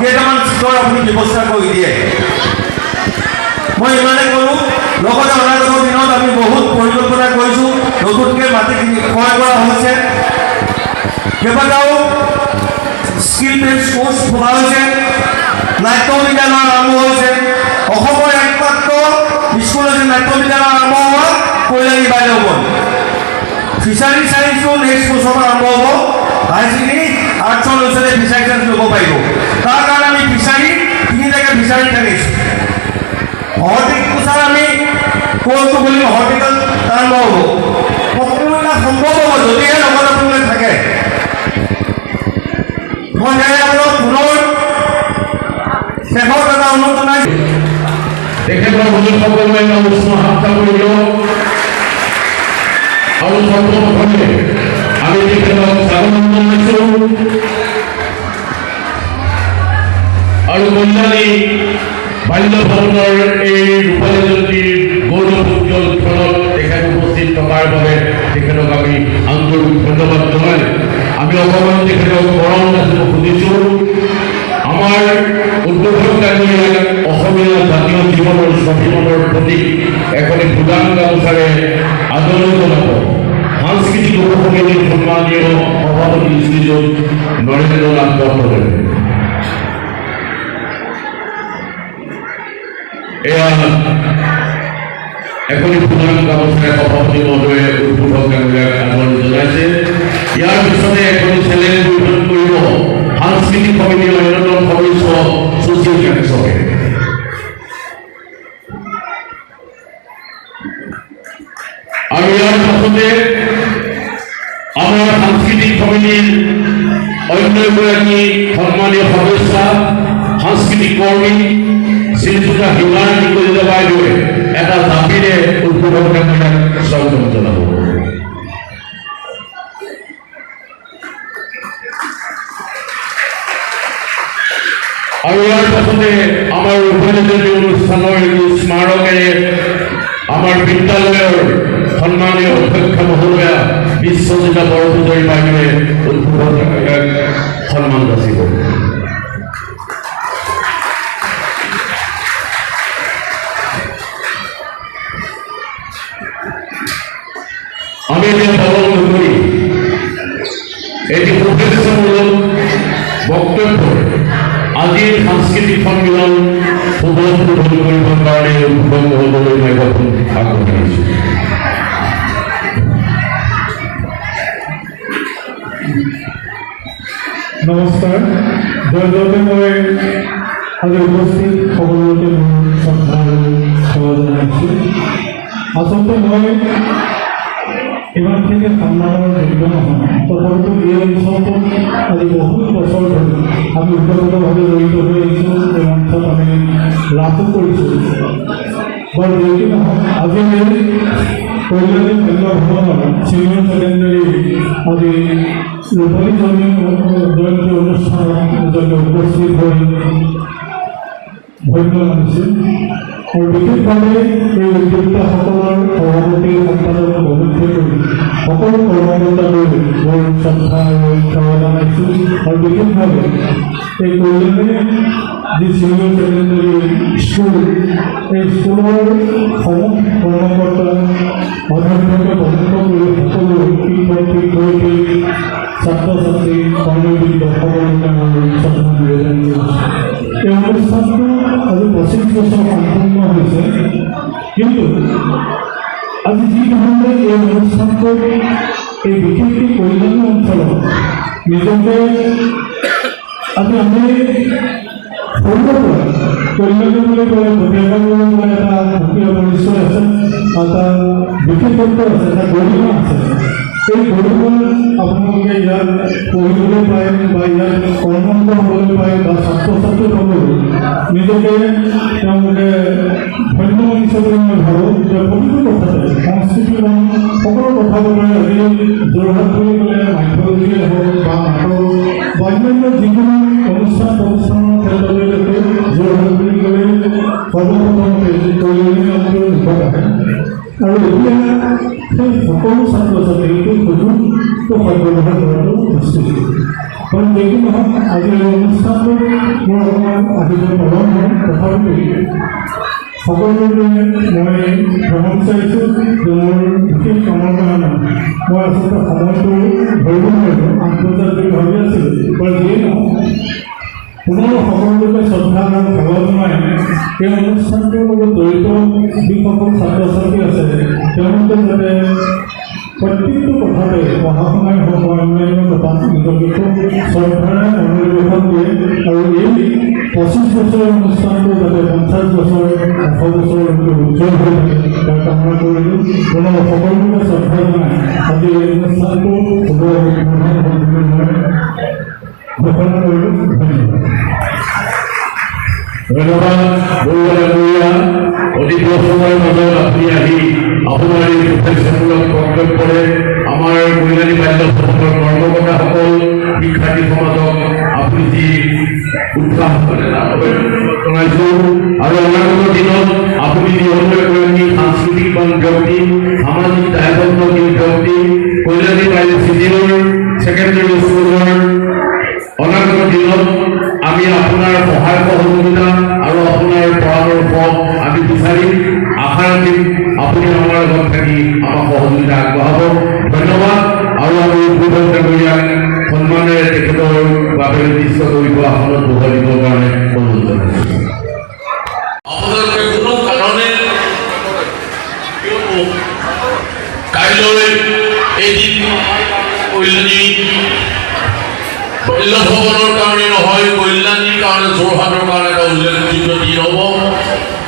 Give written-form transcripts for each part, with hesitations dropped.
কেইটামান চিটৰ আপুনি ব্যৱস্থা কৰি দিয়ে। মই ইমানেই ক'লোঁ। লগতে অনাগত দিনত আমি বহুত পৰিকল্পনা কৰিছোঁ। নতুনকৈ মাটিখিনি ক্ৰয় কৰা হৈছে, কেইবাটাও স্কিল বেছড কোৰ্চ খোলা হৈছে, নাট্য বিদ্যালয় আৰম্ভ হৈছে। অসমৰ একমাত্ৰ স্কুল আছে নাট্য বিদ্যালয় আৰম্ভ হোৱা কৈলানী বাইদেউখন। ফিচাৰী চায়েন্সটো নেক্সট বছৰ আৰম্ভ হ'ব। হায়াৰ ছেকেণ্ডেৰী আৰ্টছৰ ল'ৰা ছোৱালীয়ে ফিচাৰী চায়েন্স ল'ব পাৰিব। তাৰ কাৰণে আমি ফিচাৰী 3টাকৈ ফিচাৰী থাকিছোঁ। হৰ্টিকালচাৰ আমি কোৰ্চটো খুলিম, হৰ্টিকাল আৰম্ভ হ'ব। সকলোবিলাক সম্ভৱ হ'ব যদিহে লগত আপোনালোকে থাকে। মই সেয়ে আপোনাক পুনৰ শেষত এটা অনুৰোধ জনাইছোঁ। তেখেতৰ সকলোৱে উষ্ণ সাক্ষা কৰিব আৰু সৰ্বপ্ৰথমে আমি তেখেতক স্বাগতম জনাইছোঁ আৰু কল্যাণী বাল্য ভৱনৰ এই ৰূপালী জয়ন্তীৰ গৌৰৱ উজ্জ্বল ক্ষণত তেখেত উপস্থিত থকাৰ বাবে তেখেতক আমি আন্তৰিক ধন্যবাদ জনাই আমি অকণমান তেখেতক মৰম ৰাখিব খুজিছোঁ। আমাৰ উদ্বোধনকাৰী অসমীয়া জাতীয় জীৱনৰ স্বাভিমানৰ প্ৰতি এখনি ভূটান গামোচাৰে আদৰণি জনাব সাংস্কৃতিক উপসমিতিৰ সন্মানীয় সভাপতি শ্ৰীযুত নৰেন্দ্ৰ নাথ দত্তদেৱ। এয়া এখনি ভূটান গামোচাৰে সভাপতি মহোদয়ে উদ্বোধনকাৰীক আদৰণি জনাইছে। ইয়াৰ পিছতে এখনি চেলেঞ্জ উদ্বোধন কৰিব সাংস্কৃতিক সমিতিৰ অন্যতম সদস্য সুশীল কাশ্যপে। আৰু ইয়াৰ পাছতে আমাৰ সাংস্কৃতিক সমিতিৰ অন্য এগৰাকী সন্মানীয় সদস্য সাংস্কৃতিক কৰ্মী শ্ৰীযুতা হিমানী কলিতা বাইদেৱে এটা জাপিৰে উদ্বোধনকাৰীক স্বাগতম জনাব। আৰু ইয়াৰ পাছতে আমাৰ উভয়জনী অনুষ্ঠানৰ স্মাৰকেৰে আমাৰ বিদ্যালয়ৰ সন্মানীয় অধ্যক্ষ মহোদয়া বিশ্বজিতা বৰপূজাৰী বাইদেৱে উদ্বোধনকাৰীক সন্মান যাচিব। আমি এতিয়া পালন কৰি এটি প্ৰফেশ্যনমূলক বক্তব্য আজিৰ সাংস্কৃতিক সন্মিলন উদ্বোধন কৰিবৰ কাৰণে উদ্বোধন মহোদয়লৈ মাইক্ৰফোন আগবঢ়াইছোঁ। নমস্কাৰ। জয়তে মই আজি উপস্থিত সকলোকে শ্ৰদ্ধা আৰু সেৱা জনাইছোঁ। আচলতে মই ইমানখিনি সন্মানৰ জড়িত নহয়, তথাপিতো এই অঞ্চলটোত আজি বহুত বছৰ ধৰি আমি ওতপ্ৰোতভাৱে জড়িত হৈ আহিছোঁ। এই অঞ্চলত আমি লাভো কৰিছোঁ। বাৰু যেই নহয় আজি কৈলানী বাল্য ভৱনৰ ছিনিয়ৰ ছেকেণ্ডেৰী আজি ৰূপালী জয়ন্তী অনুষ্ঠানত নিজকে উপস্থিত হৈ ধন্য মানিছিল। আৰু বিশেষভাৱে এই উদ্যোক্তাসকলৰ সভাপতি সম্পাদক অভিজ্ঞ কৰি সকলো কৰ্মকৰ্তালৈ মোৰ শ্ৰদ্ধা আৰু সেৱা জনাইছোঁ। আৰু বিশেষভাৱে এই কৈলানী যি ছিনিয়ৰ ছেকেণ্ডেৰী স্কুল, এই স্কুলৰ সমূহ কৰ্মকৰ্তা অধ্যক্ষকে প্ৰমুখ কৰি সকলো শিক্ষক শিক্ষয়িত্ৰী ছাত্ৰ ছাত্ৰী কৰ্মবৃন্দ সকলোকে মই শ্ৰদ্ধা নিবেদন কৰিছোঁ। এই অনুষ্ঠানটো আজি 25 বছৰ সম্পূৰ্ণ হৈছে, কিন্তু আজি যি ধৰণে এই অনুষ্ঠানটো এই বিশেষকৈ কৈলানী অঞ্চলত নিজকে আজি আমি সৰুৰে পৰা কৈলানী বুলি ক'লে ভূটানৰ পৰা এটা সুকীয়া পৰিচয় আছে, এটা বিশেষত্ব আছে, এটা গৰিমা আছে। এই গৰিমা আপোনালোকে ইয়াত পঢ়িবলৈ পায় বা ইয়াত কৰ্মৰত হ'বলৈ পায় বা ছাত্ৰ ছাত্ৰীসকলে নিজকে তেওঁলোকে ধন্য মানিছে বুলি মই ভাবোঁ। যে প্ৰতিটো কথাতে সংস্কৃতিৰ সকলো কথা বতৰাই আজি যোৰহাট বুলি ক'লে মাধ্যমিকেই হওক বা নাটক বা অন্যান্য যিকোনো অনুষ্ঠান প্ৰতিষ্ঠানৰ ক্ষেত্ৰলৈকে যোৰহাট বুলি ক'লে সৰ্বপ্ৰথমতে কৈলানী অঞ্চলৰ লোক আহে। আৰু এতিয়া সেই সকলো ছাত্ৰ ছাত্ৰীকে সুযোগটো সৰ্বব্যৱহাৰ কৰাটো উচিত। কাৰণ যেই নহওক আজি এই অনুষ্ঠানটো মোৰ অকণমান আহিব পলম হ'ল তথাপিও সকলোৰে মই ভ্ৰমণ চাইছোঁ যে মোৰ বিশেষ কামৰ কাৰণে মই আচলতে সময়টো ধৰিব নোৱাৰিলোঁ আন্তৰ্জাতিক ভাবি আছিলোঁ বা যিয়ে নহওক পুনৰ সকলোকে শ্ৰদ্ধা আৰু সেৱা জনাই এই অনুষ্ঠানটোৰ লগত জড়িত যিসকল ছাত্ৰ ছাত্ৰী আছে তেওঁলোকে যাতে প্ৰত্যেকটো কথাতে পঢ়া শুনাই হওক বা অন্যান্য কথাত নিজকে খুব শ্ৰদ্ধাৰে মনোনিৱেশন দিয়ে আৰু এই 25 বছৰৰ অনুষ্ঠানটো যাতে 50 বছৰ 100 বছৰলৈকে উজ্জ্বল হৈ থাকে তাৰ কামনা কৰিলোঁ পুনৰ সকলোকে শ্ৰদ্ধা জনাই আজি এই অনুষ্ঠানটো ঘোষণা কৰিলোঁ ধন্যবাদ অতি সময়ৰ মাজত আপুনি আহি আপোনাৰ এই প্ৰত্যক্ষমূলক বক্তব্যৰে আমাৰ কল্যাণী বাল্য ভৱনৰ কৰ্মকৰ্তাসকল শিক্ষাৰ্থী সমাজক আপুনি যি উৎসাহ জনাইছোঁ আৰু অনাগত দিনত আপুনি যিসকলে এগৰাকী সাংস্কৃতিকবান ব্যক্তি সামাজিক দায়বদ্ধশীল ব্যক্তি কল্যাণী বাল্য চিনিয়ৰ ছেকেণ্ডেৰী স্কুলৰ অনাগত দিনত আমি আপোনাৰ সহায় সহযোগিতা আৰু আপোনাৰ পৰামৰ্শ আমি বিচাৰিম আশা ৰাখিম আপুনি আমাৰ লগত থাকি আমাক সহযোগিতা আগবঢ়াব ধন্যবাদ আৰু আমি উদ্বোধন সন্মানেৰে তেখেতৰ বাবে নিৰ্দিষ্ট কৰি থোৱা আসনত বহাই দিবৰ কাৰণে অনুৰোধ জনাইছোঁ আপোনালোকে কোনো কাৰণে কাইলৈ এদিন কল্যাণী বাল্য ভৱনৰ কাৰণে নহয় কল্যাণীৰ কাৰণে যোৰহাটৰ কাৰণে এটা উল্লেখযোগ্য দিন হ'ব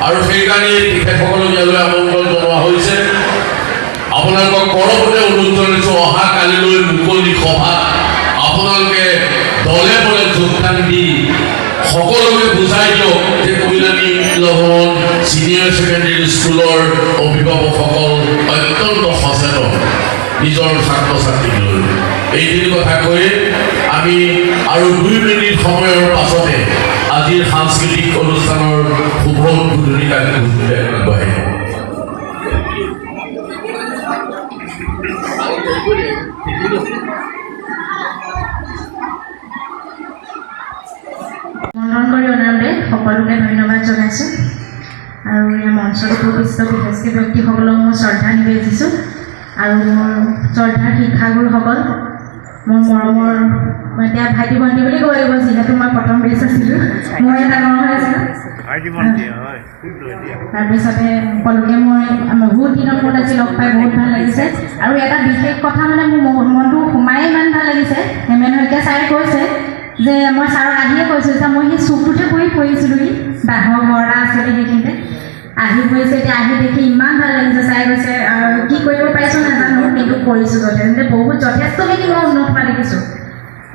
আৰু সেইকাৰণে তেখেতসকলক ইয়ালৈ আমন্ত্ৰণ জনোৱা হৈছে আপোনালোকক কৰবতে অনুৰোধ জনাইছোঁ অহা কালিলৈ মুকলি সভাত আপোনালোকে দলে বলে যোগদান দি সকলোকে বুজাই দিয়ক যে কল্যাণী ভৱন ছিনিয়ৰ ছেকেণ্ডেৰী স্কুলৰ অভিভাৱকসকল অত্যন্ত সচেতন নিজৰ ছাত্ৰ ছাত্ৰীক লৈ এইখিনি কথা কৈ আমি আৰু 2 মিনিট সময়ৰ পাছতে আজিৰ সাংস্কৃতিক অনুষ্ঠানৰ শুভ উদ্বোধনী কাৰ্যসূচীৰে আগবাঢ়িম মন্ত্ৰণ কৰি অনাৰ বাবে সকলোকে ধন্যবাদ জনাইছোঁ আৰু এই মঞ্চত উপস্থিত বিশিষ্ট ব্যক্তিসকলক মই শ্ৰদ্ধা নিবেদিছোঁ আৰু মোৰ শ্ৰদ্ধাৰ শিক্ষাগুৰুসকল মোৰ মৰমৰ মই এতিয়া ভাইটি ভণ্টি বুলি ক'ব লাগিব যিহেতু মই প্ৰথম বেচ আছিলোঁ মই এটা ডাঙৰ হৈ আছিলোঁ তাৰপিছতে সকলোকে মই বহুত দিনৰ মূৰত আজি লগ পাই বহুত ভাল লাগিছে আৰু এটা বিশেষ কথা মানে মোৰ মনটো সোমাই ইমান ভাল লাগিছে হেমেন শইকীয়া ছাৰে কৈছে যে মই ছাৰক আহিয়ে কৈছোঁ যে মই সেই চুকটোতে পৰিছিলোঁ বাঁহৰ ঘৰ এটা আছিলে সেইখিনিতে আহি পৰিছে এতিয়া আহি দেখি ইমান ভাল লাগিছে চাই গৈছে কি কৰিব পাৰিছোঁ নাজানো কিন্তু কৰিছোঁ বহুত যথেষ্টখিনি মই উন্নত হোৱা দেখিছোঁ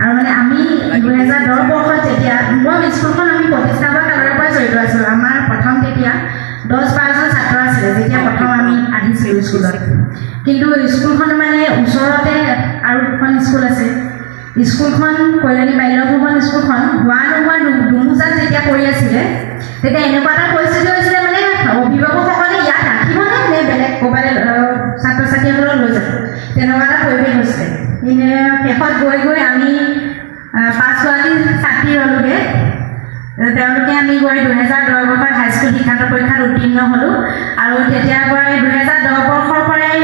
আৰু মানে আমি 2010 বৰ্ষত যেতিয়া মই স্কুলখন আমি প্ৰতিষ্ঠা হোৱা কালৰে পৰা জড়িত আছিলোঁ আমাৰ প্ৰথম তেতিয়া 10-12জন ছাত্ৰ আছিলে যেতিয়া প্ৰথম আমি আহিছিলোঁ স্কুলত কিন্তু স্কুলখন মানে ওচৰতে আৰু দুখন স্কুল আছে স্কুলখন কল্যাণী বাল্য ভৱন স্কুলখন হোৱা নোহোৱা দুমোজাত যেতিয়া পৰি আছিলে তেতিয়া এনেকুৱা এটা পৰিস্থিতি হৈছিলে মানে অভিভাৱকসকলে ইয়াত ৰাখিবনে নে বেলেগ ক'ৰবালৈ ছাত্ৰ ছাত্ৰীসকলক লৈ যাব তেনেকুৱা এটা পৰিৱেশ হৈছিলে কিন্তু শেষত গৈ গৈ আমি 5 ছাত্ৰী হ'লোগৈ তেওঁলোকে আমি গৈ 2010 বৰ্ষত হাইস্কুল শিক্ষান্ত পৰীক্ষাত উত্তীৰ্ণ হ'লোঁ আৰু তেতিয়াৰ পৰাই 2010 বৰ্ষৰ পৰাই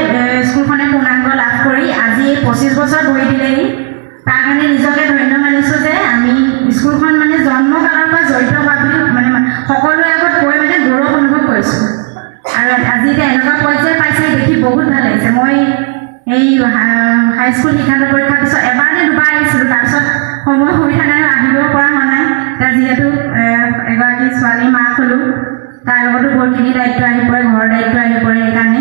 স্কুলখনে পূৰ্ণাংগ লাভ কৰি আজি 25 বছৰ গৈ দিলেহি তাৰ কাৰণে নিজকে ধন্য মানিছোঁ যে আমি স্কুলখন মানে জন্মকালৰ পৰা জড়িত হোৱা বুলি মানে সকলোৰে আগত কৈ মানে গৌৰৱ অনুভৱ কৰিছোঁ আৰু আজি এতিয়া এনেকুৱা পৰ্যায় পাইছে দেখি বহুত ভাল লাগিছে মই এই হাইস্কুল শিক্ষান্ত পৰীক্ষাৰ পিছত এবাৰ নে দুবাৰ আহিছিলোঁ তাৰপিছত সময় সুবিধা নাই আহিব পৰা হোৱা নাই এতিয়া যিহেতু এগৰাকী ছোৱালী মাক হ'লোঁ তাৰ লগতো বহুতখিনি দায়িত্ব আহি পৰে ঘৰৰ দায়িত্ব আহি পৰে সেইকাৰণে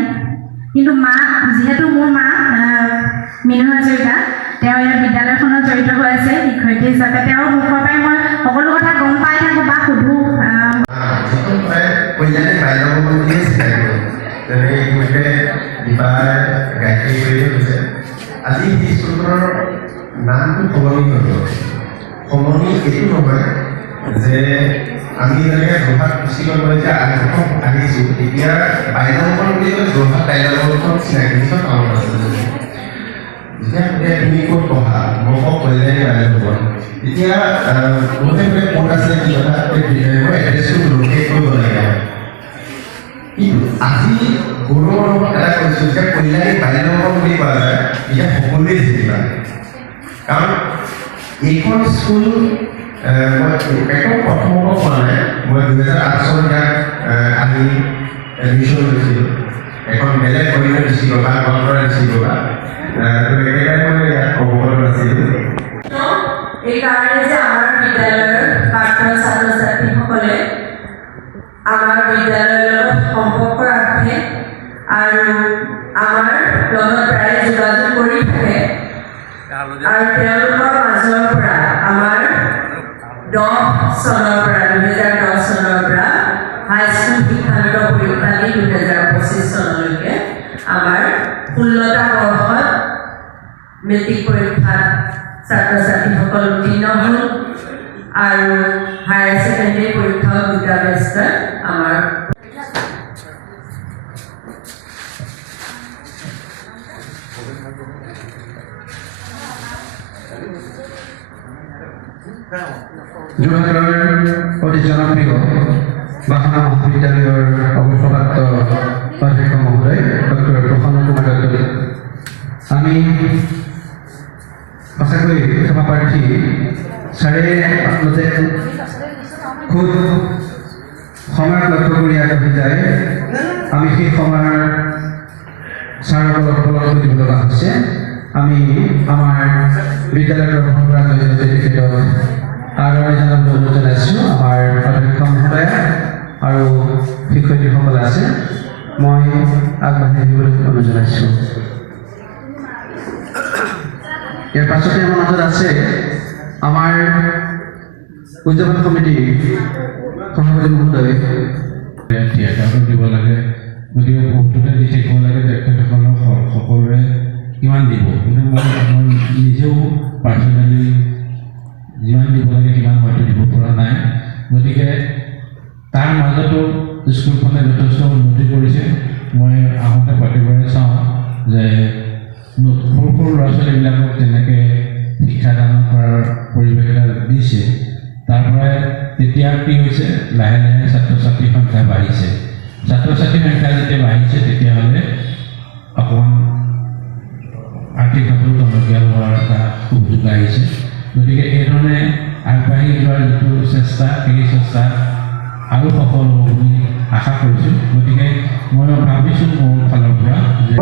কিন্তু মা যিহেতু মোৰ মা মিনু হাজৰিকা তেওঁ ইয়াৰ বিদ্যালয়খনত জড়িত হৈ আছে শিক্ষয়িত্ৰী হিচাপে তেওঁৰ মুখৰ পৰাই মই সকলো কথা গম পাই থাকোঁ বা সুধোঁ কল্যাণী বাল্য ভৱন বুলিয়ে চিনাকি কৰোঁ তেনে ইতিমধ্যে দীপাৰ গায়ত্ৰী কৰি হৈছে আজি এই স্কুলখনৰ নামটো সলনি হৈ গ'ল সলনি এইটো নহয় যে আমি যেনেকৈ যোৰহাট ডিষ্ট্ৰিক্টলৈ যে আহিছোঁ এতিয়া বাল্য ভৱন বুলি ক'লে যোৰহাট বাল্য ভৱনখন চিনাকি নিশ্চয় টাউন আছে যেতিয়া তুমি ক'ত পঢ়া মই কওঁ কল্যাণী বাল্য ভৱন এতিয়া বহুতে ক'ত আছে কি মই এড্ৰেছটো লোকেট কৰিব লাগে কিন্তু আজি গৌৰৱৰ লগত এটা কৈছোঁ যে কল্যাণী বাল্যভৱন বুলি কোৱা যায় এতিয়া সকলোৱে চিনি পায় কাৰণ এইখন স্কুল মই একদম প্ৰথমৰ পৰা কোৱা নাই মই 2008 চনত ইয়াত আহি এডমিশ্যন লৈছিলোঁ এখন বেলেগ কল্যাণ ডিষ্ট্ৰিক্টৰ পৰা গণতন্ত্ৰ ডিষ্ট্ৰিক্টৰ পৰা একেবাৰে মই ইয়াত অৱগত নাছিলোঁ এইকাৰণে যে আমাৰ বিদ্যালয়ৰ প্ৰাক্তন ছাত্ৰ ছাত্ৰীসকলে আমাৰ বিদ্যালয়ৰ লগত সম্পৰ্ক ৰাখে আৰু আমাৰ লগত প্ৰায় যোগাযোগ কৰি থাকে আৰু তেওঁলোকৰ মাজৰ পৰা আমাৰ 2010 চনৰ পৰা হাইস্কুল শিক্ষান্ত পৰীক্ষা দি 2025 চনলৈকে আমাৰ 16টা বৰ্ষত মেট্ৰিক পৰীক্ষাত ছাত্ৰ ছাত্ৰীসকল উত্তীৰ্ণ হ'ল আৰু হায়াৰ ছেকেণ্ডেৰী পৰীক্ষাও দুটা বেষ্টত আমাৰ যোৰহাটৰ অতি জনপ্ৰিয় বাসনা মহাবিদ্যালয়ৰ অৱসৰপ্ৰাপ্ত অধ্যক্ষ মহোদয় ডক্টৰ প্ৰসন্ন কুমাৰ দত্ত আমি সঁচাকৈ ক্ষমা প্ৰাৰ্থী ছাৰে আপোনালোকে খুব সময়ক লক্ষ্য কৰি আগবাঢ়ি যায় আমি সেই সময়ৰ ছাৰক অলপ দিব লগা হৈছে আমি আমাৰ বিদ্যালয়ৰ তৰফৰ পৰা জড়িত তেখেতক আদৰণি জনাবলৈ জনাইছোঁ আমাৰ অধ্যক্ষ মহোদয় আৰু শিক্ষয়িত্ৰীসকল আছে মই আগবাঢ়ি আহিবলৈ অনুৰোধ জনাইছোঁ ইয়াৰ পাছতে আমাৰ মাজত আছে আমাৰ উদযাপন সমিতি সভাপতি মহোদয় থিয়েটাৰত দিব লাগে গতিকে বহুততে দি থাকিব লাগে তেখেতসকলক সকলোৰে কিমান দিব কিন্তু মই নিজেও পাৰ্চনেলি যিমান দিব লাগে সিমান হয়তো দিব পৰা নাই গতিকে তাৰ মাজতো স্কুলখনে যথেষ্ট উন্নতি কৰিছে মই আহোঁতে প্ৰতিবাৰে চাওঁ যে সৰু সৰু ল'ৰা ছোৱালীবিলাকক তেনেকৈ শিক্ষাদান কৰাৰ পৰিৱেশ এটা দিছে তাৰ পৰাই তেতিয়া কি হৈছে লাহে লাহে ছাত্ৰ ছাত্ৰীৰ সংখ্যা বাঢ়িছে ছাত্ৰ ছাত্ৰীৰ সংখ্যা যেতিয়া বাঢ়িছে তেতিয়াহ'লে অকণমান আৰ্থিকভাৱেও টনকীয়াল হোৱাৰ এটা সুযোগ আহিছে গতিকে এইধৰণে আগবাঢ়ি যোৱাৰ যিটো চেষ্টা সেই চেষ্টা আৰু সফল হ'ব বুলি আশা কৰিছোঁ গতিকে মই ভাবিছোঁ মোৰ ফালৰ পৰা যে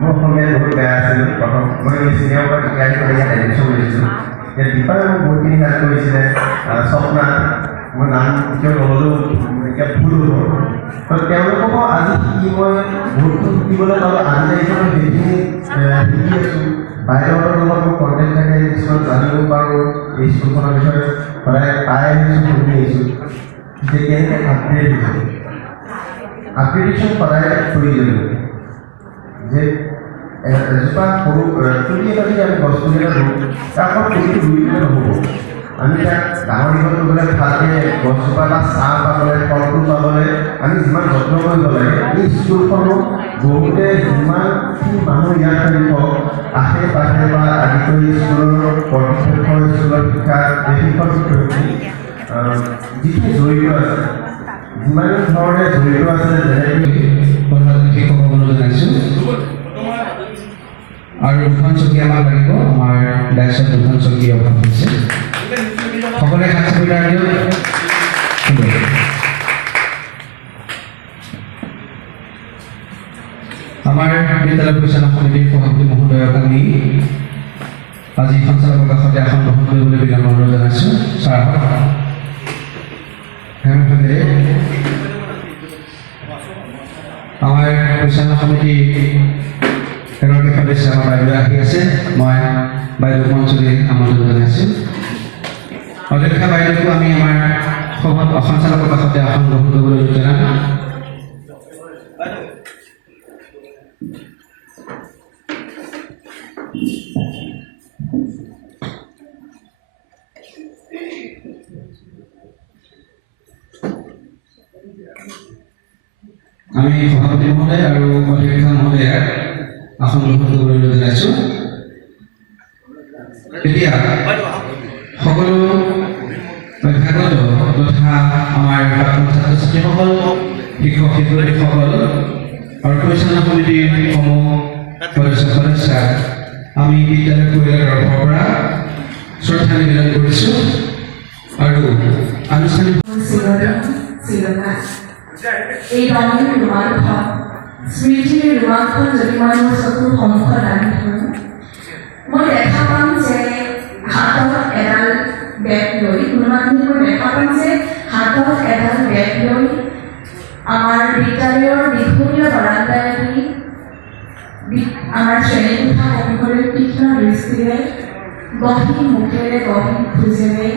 মোৰ অসমীয়াত বহুত বেয়া আছিল প্ৰথম মই চিনিয়ৰ পৰা শিকাই কৰি ইয়াত এডমিশ্যন লৈছিলোঁ দীপাই মোক বহুতখিনি হেল্প কৰিছিলে স্বপ্না মই নাম কিয় নল'লেও এতিয়া ভুল হ'ব তেওঁলোককো আজি শিকি মই বহুতখিনি শিকিবলৈ পালোঁ আজি এইখন সেইখিনি শিকি আছোঁ বাইদেউহঁতৰ লগত মোৰ কণ্টেক্ট থাকে কিছুমান জানিব পাৰোঁ এই স্কুলখনৰ বিষয়ে সদায় পাই আহিছোঁ শুনি আহিছোঁ যে কেনেকৈ আপগ্ৰেডেশ্যন সদায় প্ৰয়োজনীয় যে এজোপা সৰু পুলি এটা যদি আমি গছ পুলি এটা ৰুওঁ তাৰ পৰা পুলিটো ৰুই দিলে নহ'ব আমি তাক ডাঙৰ দীঘল কৰিবলৈ ভালকৈ গছজোপা বা ছাঁ পাবলৈ ফলটো পাবলৈ আমি যিমান যত্ন কৰিব লাগে এই স্কুলখনত বহুতে যিমানখিনি মানুহ ইয়াত থাকিব আশে পাশে বা আদি কৰি স্কুলৰ কৰ্তৃপক্ষ স্কুলৰ শিক্ষা এই শিক্ষক শিক্ষয়িত্ৰী যিখিনি জড়িত আছে যিমান ধৰণে জড়িত আছে যেনেকৈ শিক্ষকসকলক জনাইছোঁ আৰু দুখন চকী আমাক লাগিব আমাৰ ডাইছত দুখন চকী অভাৱ হৈছে সকলোৱে হাত চাপিদাৰ দিয়ক আমাৰ বিদ্যালয় পৰিচালনা সমিতিৰ সভাপতি মহোদয়ক আমি আজি সঞ্চালকৰ কাষতে আসন গ্ৰহণ কৰিবলৈ বিনম্ৰ অনুৰোধ জনাইছোঁ ছাৰহঁত আমাৰ পৰিচালনা সমিতি এগৰাকী সদস্য আমাৰ বাইদেউ আহি আছে মই বাইদেউক মঞ্চলৈ আমন্ত্ৰণ জনাইছোঁ অধ্যক্ষা বাইদেউকো আমি আমাৰ সঞ্চালকৰ কাষতে আসন গ্ৰহণ কৰিবলৈ জনাম আমি সভাপতি মহোদয় আৰু অধ্যক্ষ মহোদয়াক আসন গ্ৰহণ কৰিবলৈ জনাইছোঁ এতিয়া সকলো শিক্ষক শিক্ষয়িত্ৰীসকল আৰু পৰিচালনা সমিতিৰ সমূহ সদস্য আমি বিদ্যালয় পৰিয়ালৰ তৰফৰ পৰা শ্ৰদ্ধা নিবেদন কৰিছোঁ আৰু আনুষ্ঠানিক এই ৰঙীন ৰুমালখন স্মৃতিৰ ৰুমালখন যদি মই মোৰ চকুৰ সন্মুখত দাঙি ধৰোঁ মই দেখা পাম যে হাতত এডাল বেগ লৈ কোনোবাখিনি মই দেখা পাম যে হাতত এডাল বেগ লৈ আমাৰ বিদ্যালয়ৰ দীঘলীয়া বাৰান্দায়েদি আমাৰ শ্ৰেণীকোঠা সন্মুখলৈ তীক্ষ্ণ দৃষ্টিৰে গহীন মুখেৰে গহীন খোজেৰে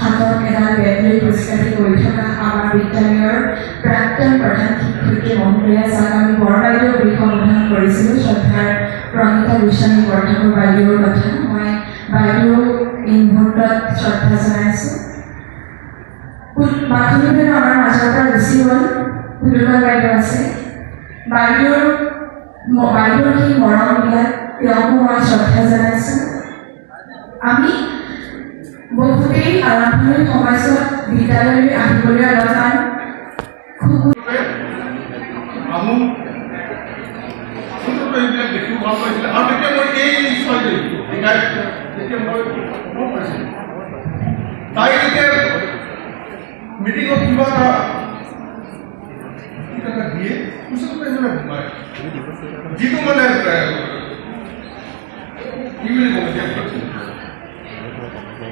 হাতত এডাল বেগ লৈ খোজকাঢ়ি গৈ থকা আমাৰ বিদ্যালয়ৰ প্ৰাক্তন প্ৰধান শিক্ষয়িত্ৰী মহোদয়া যাক আমি বৰবাইদেউ বুলি সম্বোধন কৰিছিলোঁ শ্ৰদ্ধাৰ প্ৰণীতা গোস্বামী বৰঠাকুৰ বাইদেউৰ কথা মই বাইদেউ এই মুহূৰ্তত শ্ৰদ্ধা জনাইছোঁ। মাধুৰী বাইদেউ আমাৰ মাজৰ পৰা গুচি গ'ল, পুলুকা বাইদেউ আছে। বাইদেউৰ সেই মৰম দিয়াত তেওঁকো মই শ্ৰদ্ধা জনাইছোঁ। আমি বহুতেই আৰম্ভণিৰ সময়ছোৱাত বিদ্যালয়লৈ আহিবলৈ অলপমান এইবিলাক দেখিও ভাল পাইছিলে আৰু তেতিয়া মই এই ছোৱালী তেতিয়া মই পাইছিলোঁ তাই এতিয়া মিটিঙত কিবা এটা দিয়ে যিটো মানে কি বুলি ক'ম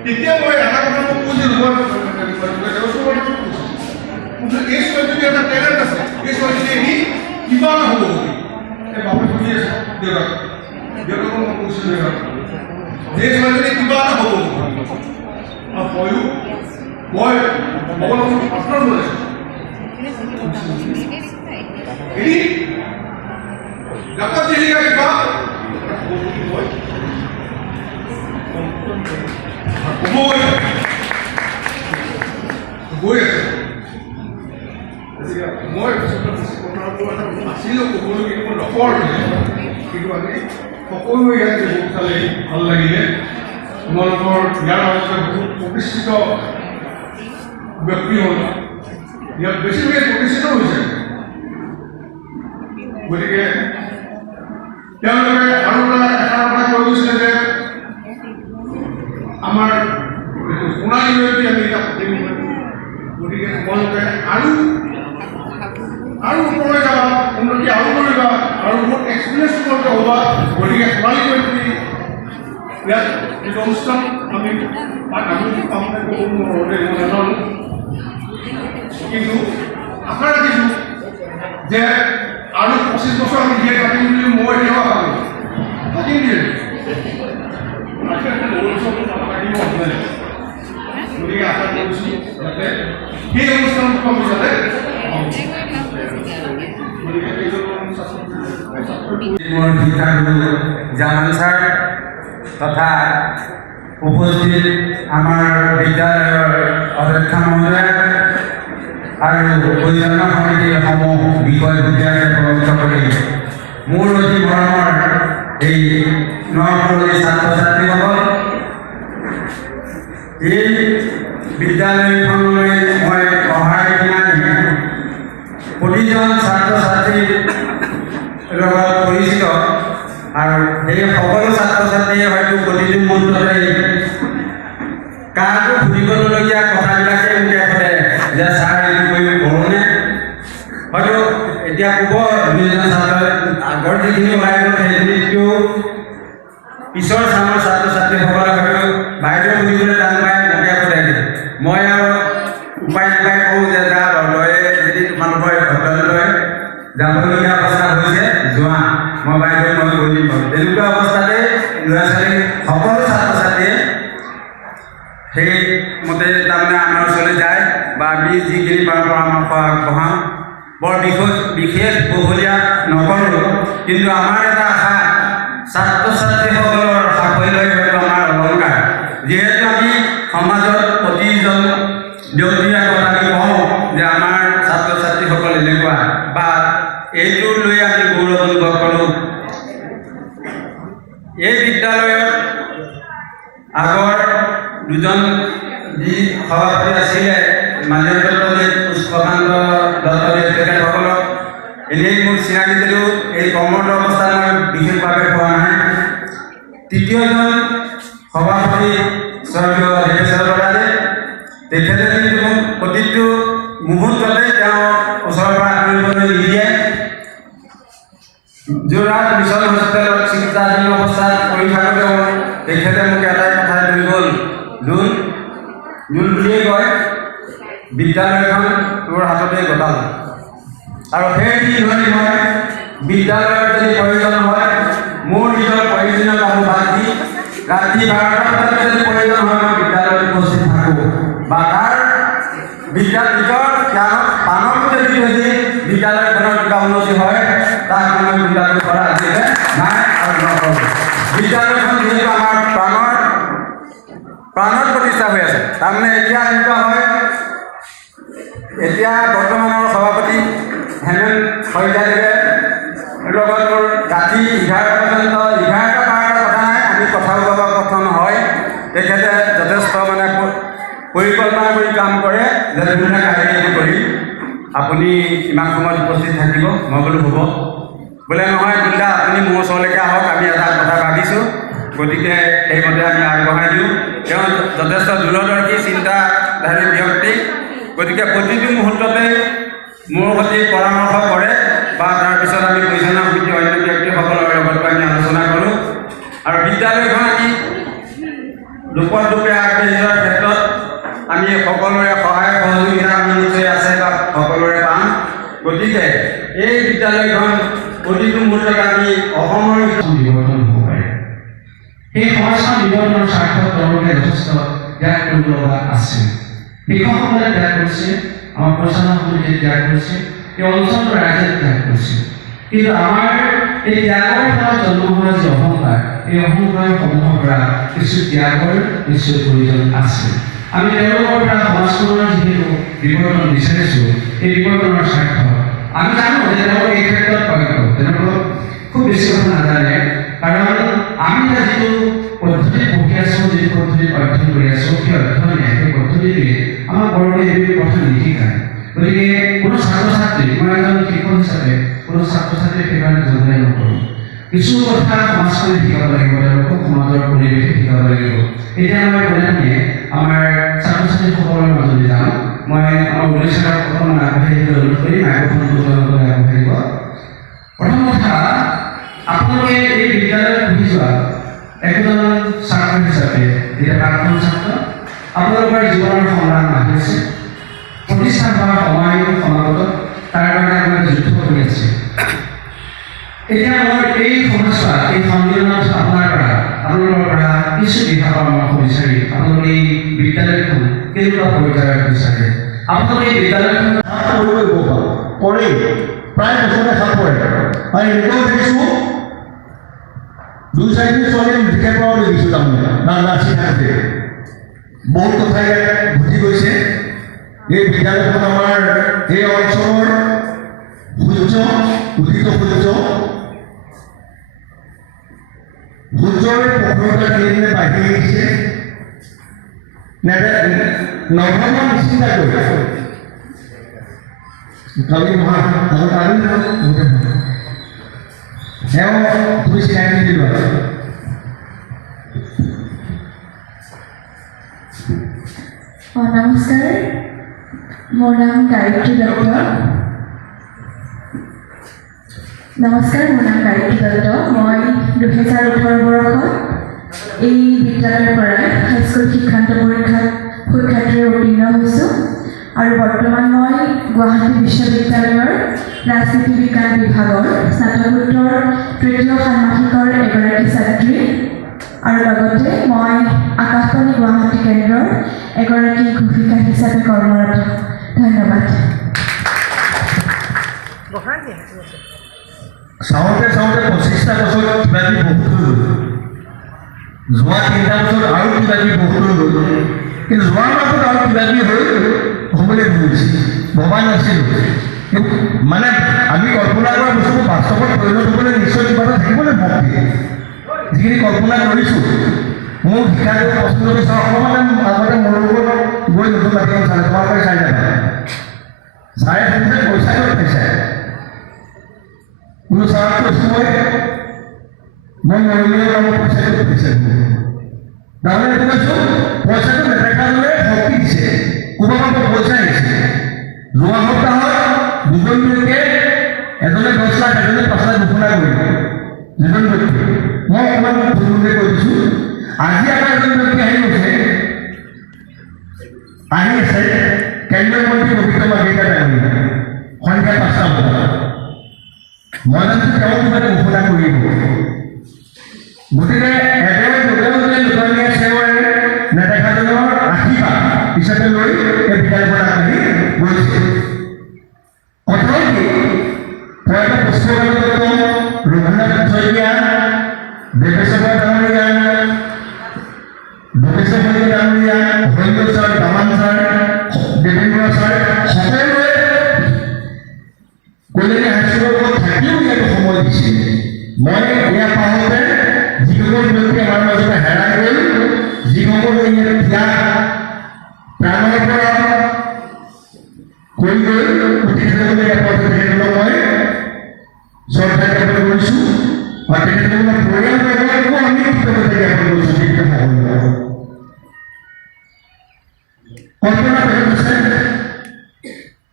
তেতিয়া মই এটা কথা মই কৈছিলোঁ এই ছোৱালীজনী এটা টেলেণ্ট আছে, এই ছোৱালীজনী এনি কিবা এটা হ'ব বুলি এই বাপে শুনি আছে দেউতাকক মই কৈছিলোঁ যে এই ছোৱালীজনী কিবা এটা হ'ব আৰু মই ভগৱানক প্ৰাৰ্থনা জনাইছোঁ এনি ডাক্তৰ চিলিকা কিবা গৈ আছে মই আছিলোঁ ক'বলগীয়া মই নকওঁ কিন্তু আমি সকলোৱে ইয়াত বহুত চালে ভাল লাগিলে। তোমালোকৰ ইয়াৰ মাজতে বহুত প্ৰতিষ্ঠিত ব্যক্তি হ'ল, ইয়াত বেছিভাগে প্ৰতিষ্ঠিত হৈছে। গতিকে তেওঁলোকে আৰু এটা কথা কৈ গৈছিলে যে আমাৰ সোণালী জয়ন্তী আমি এতিয়া পাতিম, গতিকে তোমালোকে আৰু ওপৰলৈ যাবা, উন্নতি আৰু কৰিবা আৰু বহুত এক্সপিৰিয়েঞ্চ তোমালোকে হ'বা। গতিকে সোণালী জয়ন্তী ইয়াত যিটো অনুষ্ঠান আমি পামনে ক'ব নাজানো, কিন্তু আশা ৰাখিছোঁ যে আৰু 25 বছৰ আমি জীয়াই থাকিম বুলি মই এতিয়াও আশা কৰোঁ। থাকিম দিয়ে গতিকে আশা কৰিছোঁ যাতে সেই অনুষ্ঠানটো যাতে জামান ছাৰ তথা উপস্থিত আমাৰ বিদ্যালয়ৰ অধ্যক্ষ মহোদয় আৰু পৰিচালনা সমিতিৰ সমূহ বিষয় বিদ্যালয় প্ৰবন্ধ কৰি মোৰ অতি মৰমৰ এই নপুৰণি ছাত্ৰ ছাত্ৰীসকল, এই বিদ্যালয়খনলৈ মই অহাৰ দিনাই প্ৰতিজন ছাত্ৰ ছাত্ৰীৰ লগত পৰিচিত আৰু এই সকলো ছাত্ৰ ছাত্ৰীয়ে হয়তো প্ৰতিটো মুহূৰ্ততে কাকো সুধিবলগীয়া কথাবিলাকে মোকে সোধে যে ছাৰ এইটো কৰিব কৰোঁনে। হয়তো এতিয়া ক'ব দুজন ছাত্ৰই আগৰ যিখিনি ওলাই গ'ল সেইখিনিতকৈও পিছৰ চামৰ ছাত্ৰ ছাত্ৰীসকলে হয়তো বাইদেউ সুধিবলৈ টান পায়, মোকে সোধে। মই আৰু উপায় নাপায় কওঁ যে যা লয়ে যদি তোমালোকৰ ঘৰলৈ যাবলগীয়া অৱস্থা হৈছে যোৱা, মই বাইদেউ মই কৈ দিম বাৰু। তেনেকুৱা অৱস্থাতে ল'ৰা ছোৱালী সকলো ছাত্ৰ ছাত্ৰীয়ে সেইমতে তাৰমানে আমাৰ ওচৰলৈ যায় বা আমি যিখিনি পৰামৰ্শ আগবঢ়াওঁ। বৰ বিশেষ বহলীয়া নকৰোঁ, কিন্তু আমাৰ এটা আশা ছাত্ৰ ছাত্ৰীসকলৰ সাফল্যই হয়তো আমাৰ অলংকাৰ। যিহেতু আমি সমাজত প্ৰতিজন ব্যক্তিৰ আগত আমি কওঁ যে আমাৰ ছাত্ৰ ছাত্ৰীসকল এনেকুৱা বা এইটো লৈ আমি গৌৰৱ অনুভৱ কৰোঁ। এই বিদ্যালয়ত আগৰ দুজন যি সভাপতি আছিলে মাননীয় দত্তদেৱ পুষ্পকান্ত দত্তদেৱ তেখেতসকলক এনেই মোৰ চিনাকি যদিও এই কৰ্মৰত অৱস্থাত মই বিশেষভাৱে পোৱা নাই। তৃতীয়জন সভাপতি স্বৰ্গীয় দেৱেশ্বৰ বৰাদে, তেখেতে কিন্তু মোক প্ৰতিটো মুহূৰ্ততে তেওঁ ওচৰৰ পৰা আঁতৰিবলৈ নিদিয়ে। যোৰহাট মিছন হস্পিটেলত চিকিৎসাধীন অৱস্থাত কৰি থাকোঁতেও তেখেতে মোক এটাই কথা লৈ গ'ল, লোন বুলিয়েই কয়, বিদ্যালয়খন তোৰ হাততে গতাল। আৰু সেই দিনধৰি মই বিদ্যালয়ৰ যদি প্ৰয়োজন হয় মোৰ নিজৰ প্ৰয়োজনীয় কাম বাদ দি ৰাতি 12টা বজাত যদি প্ৰয়োজন হয় মই বিদ্যালয়ত উপস্থিত থাকোঁ। বা তাৰ নিজৰ ত্যাগত প্ৰাণতো যদি বিদ্যালয়খনৰ কিবা উন্নতি হয় তাক মই বিদ্যালয় কৰা আজিলৈকে নাই আৰু নকৰোঁ। বিদ্যালয়খন যিহেতু আমাৰ প্ৰাণত প্ৰতিষ্ঠা হৈ আছে। তাৰমানে এতিয়া এনেকুৱা হয়, এতিয়া বৰ্তমানৰ সভাপতি হেমেন শইকীয়াদেৱে লগত মোৰ ৰাতি 11টা পৰ্যন্ত 11টা 12টা কথা নাই, আমি কথাও ক'ব কথন হয়। তেখেতে যথেষ্ট মানে পৰিকল্পনা কৰি কাম কৰে যে ধুনীয়া কাহিনী কৰি আপুনি ইমান সময়ত উপস্থিত থাকিব। মই বোলো হ'ব, বোলে নহয় চিন্তা আপুনি মোৰ ওচৰলৈকে আহক, আমি এটা কথা ভাবিছোঁ, গতিকে সেইমতে আমি আগবঢ়াই দিওঁ। তেওঁ যথেষ্ট দূৰদৰ্শী চিন্তাধাৰী ব্যক্তি, গতিকে প্ৰতিটো মুহূৰ্ততে মোৰ সৈতে পৰামৰ্শ কৰে বা তাৰপিছত আমি প্ৰয়োজনীয় সমিতি অন্য ব্যক্তিসকলৰ লগত আমি আলোচনা কৰোঁ। আৰু বিদ্যালয়খন আমি ৰূপে আগবাঢ়ি যোৱাৰ ক্ষেত্ৰত আমি সকলোৰে সহায় সহযোগিতা আমি নিশ্চয় আছে বা সকলোৰে পাম। গতিকে এই বিদ্যালয়খন প্ৰতিটো মুহূৰ্ততে আমি অসমৰ বিৱৰ্তন হ'ব পাৰে। সেই সমাজখন বিৱৰ্তনৰ স্বাৰ্থত তেওঁলোকে যথেষ্ট ত্যাগ কৰিব লগা আছে। শিক্ষকসকলে ত্যাগ কৰিছে, আমাৰ পৰিচালনা সমিতিয়ে ত্যাগ কৰিছে, এই অঞ্চলৰ ৰাইজে ত্যাগ কৰিছে। কিন্তু আমাৰ এই ত্যাগৰ ফলত জন্ম হোৱা যি অহংকাৰ, এই অহংকাৰসমূহৰ পৰা কিছু ত্যাগৰ নিশ্চয় প্ৰয়োজন আছে। আমি তেওঁলোকৰ পৰা সমাজখনৰ যিহেতু বিৱৰ্তন বিচাৰিছোঁ, এই বিৱৰ্তনৰ স্বাৰ্থ আমি জানো যে তেওঁলোক এই ক্ষেত্ৰত পাৰ্গত, তেওঁলোকক খুব বেছি কথা নাজানে। কাৰণ আমি এতিয়া যিটো পদ্ধতিত পঢ়ি আছোঁ, যিটো পদ্ধতিত অধ্যয়ন কৰি আছোঁ, সেই অধ্যয়নে সেই পদ্ধতিটোৱে আমাক বৰকৈ এইবোৰ কথা নিশিকায়। গতিকে কোনো ছাত্ৰ ছাত্ৰী, মই এজন শিক্ষক হিচাপে কোনো ছাত্ৰ ছাত্ৰীক সেইকাৰণে জনাই নকৰোঁ। কিছু কথা সমাজখনে শিকাব লাগিব, তেওঁলোকক সমাজৰ পৰিৱেশে শিকাব লাগিব। এতিয়া মই প্ৰধানে আমাৰ ছাত্ৰ ছাত্ৰীসকলৰ মাজলৈ যাওঁ। মই আমাৰ উদ্দেশ্যক অকণমান আগবাঢ়িবলৈ অনুৰোধ কৰিম, মাইক্ৰফোনটো তেওঁলোকে আগবাঢ়িব। প্ৰথম কথা, আপোনালোকে এই বিদ্যালয়ত পঢ়ি যোৱা একজন ছাত্ৰ হিচাপে, যেতিয়া প্ৰাক্তন ছাত্ৰ, আপোনালোকৰ জীৱনৰ সংগ্ৰাম আহি আছে, প্ৰতিষ্ঠা হোৱাৰ সময় সমাগত, তাৰ কাৰণে আপোনালোকে যুদ্ধ কৰি আছে। এতিয়া মই এই সময়ছোৱা, এই সন্মিলনত আপোনালোকৰ পৰা কিছু দিহা পৰামৰ্শ বিচাৰি আপোনালোকে এই বিদ্যালয়খন কেনেকুৱা পৰ্যায়ত বিচাৰে, আপোনালোকে এই বিদ্যালয়খন কৰে প্ৰায় বছৰে সাপ পৰে। আৰু এনেকুৱাও দেখিছোঁ 2-4 ছোৱালী বিশেষ পৰাও দেখিছোঁ, তাৰমানে নাচি থাকোঁতে বহুত কথাই ঘটি গৈছে। এই বিদ্যালয়খন আমাৰ এই অঞ্চলৰ সূৰ্য, উদিত সূৰ্যৰ প্ৰখৰতা দিনে দিনে বাঢ়ি আহিছে। নৱমা নিশ্চিন্তা কৰি কালি তুমি চিনাকি দি লোৱা। নমস্কাৰ, মোৰ নাম গায়ত্ৰী দত্ত। মই 2018 বৰ্ষত এই বিদ্যালয়ৰ পৰা হাইস্কুল শিক্ষান্ত পৰীক্ষাত সুখ্যাতিৰে উত্তীৰ্ণ হৈছোঁ আৰু বৰ্তমান মই গুৱাহাটী বিশ্ববিদ্যালয়ৰ ৰাজনীতি বিজ্ঞান বিভাগৰ স্নাতকোত্তৰ 3য় ষান্মাসিকৰ এগৰাকী ছাত্ৰী আৰু লগতে মই আকাশবাণী গুৱাহাটী কেন্দ্ৰৰ এগৰাকী ঘোষিকা হিচাপে কৰ্মৰত। ধন্যবাদ। চাওঁতে 25টা বছৰ কিবা কিবি বহুত হৈ গ'ল। যোৱা 3টা বছৰ আৰু কিবা কিবি বহুত হৈ গ'ল। কিন্তু যোৱাৰ মাহত আৰু কিবা কিবি হ'বলৈ ধৰিছিল, ভবা নাছিলোঁ। মানে আমি কল্পনা কৰা বস্তুবোৰ বাস্তৱত পৰিণত হ'বলৈ নিশ্চয় কিবা এটা থাকিব লাগিব। যিখিনি কল্পনা কৰিছোঁ, মোৰ শিক্ষাটো প্ৰশ্ন কৰি চাওঁ, অকণমান আগতে মোৰ লগত গৈ নতুন বাতিখন চালে, তোমালোকে চাই যাবা। ছাৰক কৈছোঁ মই মৰিলে মই পইচাটো বিচাৰিব তাৰমানে এইটো কৈছোঁ পইচাটো নেদেখালে শক্তি দিছে ক'ৰবাৰ পৰা পইচা আহিছে যোৱা সপ্তাহত দুজন ব্যক্তিয়ে এজনে 10 লাখ এজনে 5 লাখ ঘোষণা কৰিলে দুজন ব্যক্তি মই অকণমান ভুলকৈ কৈ দিছোঁ আজি আমাৰ এজন ব্যক্তি আহি আছে কেন্দ্ৰীয় মন্ত্ৰী পবিত্ৰ বাগিকা ডাঙৰীয়া সন্ধিয়া 5টা বজাত মই জানিছোঁ তেওঁ কিবা এটা ঘোষণা কৰিব গতিকে একেবাৰে যোগাযোগে লুকানীয়া সেৱাই নেদেখাজনৰ আশীৰ্বাদ হিচাপে লৈ এই বিদ্যালয়খন আগবাঢ়ি গৈছে কথাই কি প্ৰয়াত পুষ্পকান্ত ৰঘুনাথ শইকীয়া দেৱেশ্বৰ ডাঙৰীয়া ভৱেশ্বৰ শইকীয়া ডাঙৰীয়া হৰিন্দ্ৰ ছাৰ দামান ছাৰ দেৱেন্দ্ৰ ছাৰ সকলোৱে কল্যাণী হাইস্কুলত থাকিও ইয়াত সময় দিছিল মই ইয়াৰ পাহতে যিসকল ব্যক্তি আমাৰ মাজতে হেৰাই গ'ল যিসকল ইয়াত ত্যাগ প্ৰাণৰ পৰা কৰি গ'ল তেখেতসকলে ইয়াৰ পাছতে তেখেতসকলক মই শ্ৰদ্ধা জ্ঞাপন কৰিছোঁ আৰু তেখেতসকলৰ পৰিয়ালবৰ্গকো আমি কৃতজ্ঞতা জ্ঞাপন কৰিছোঁ তেখেতসকলক কল্পনা কৰিছে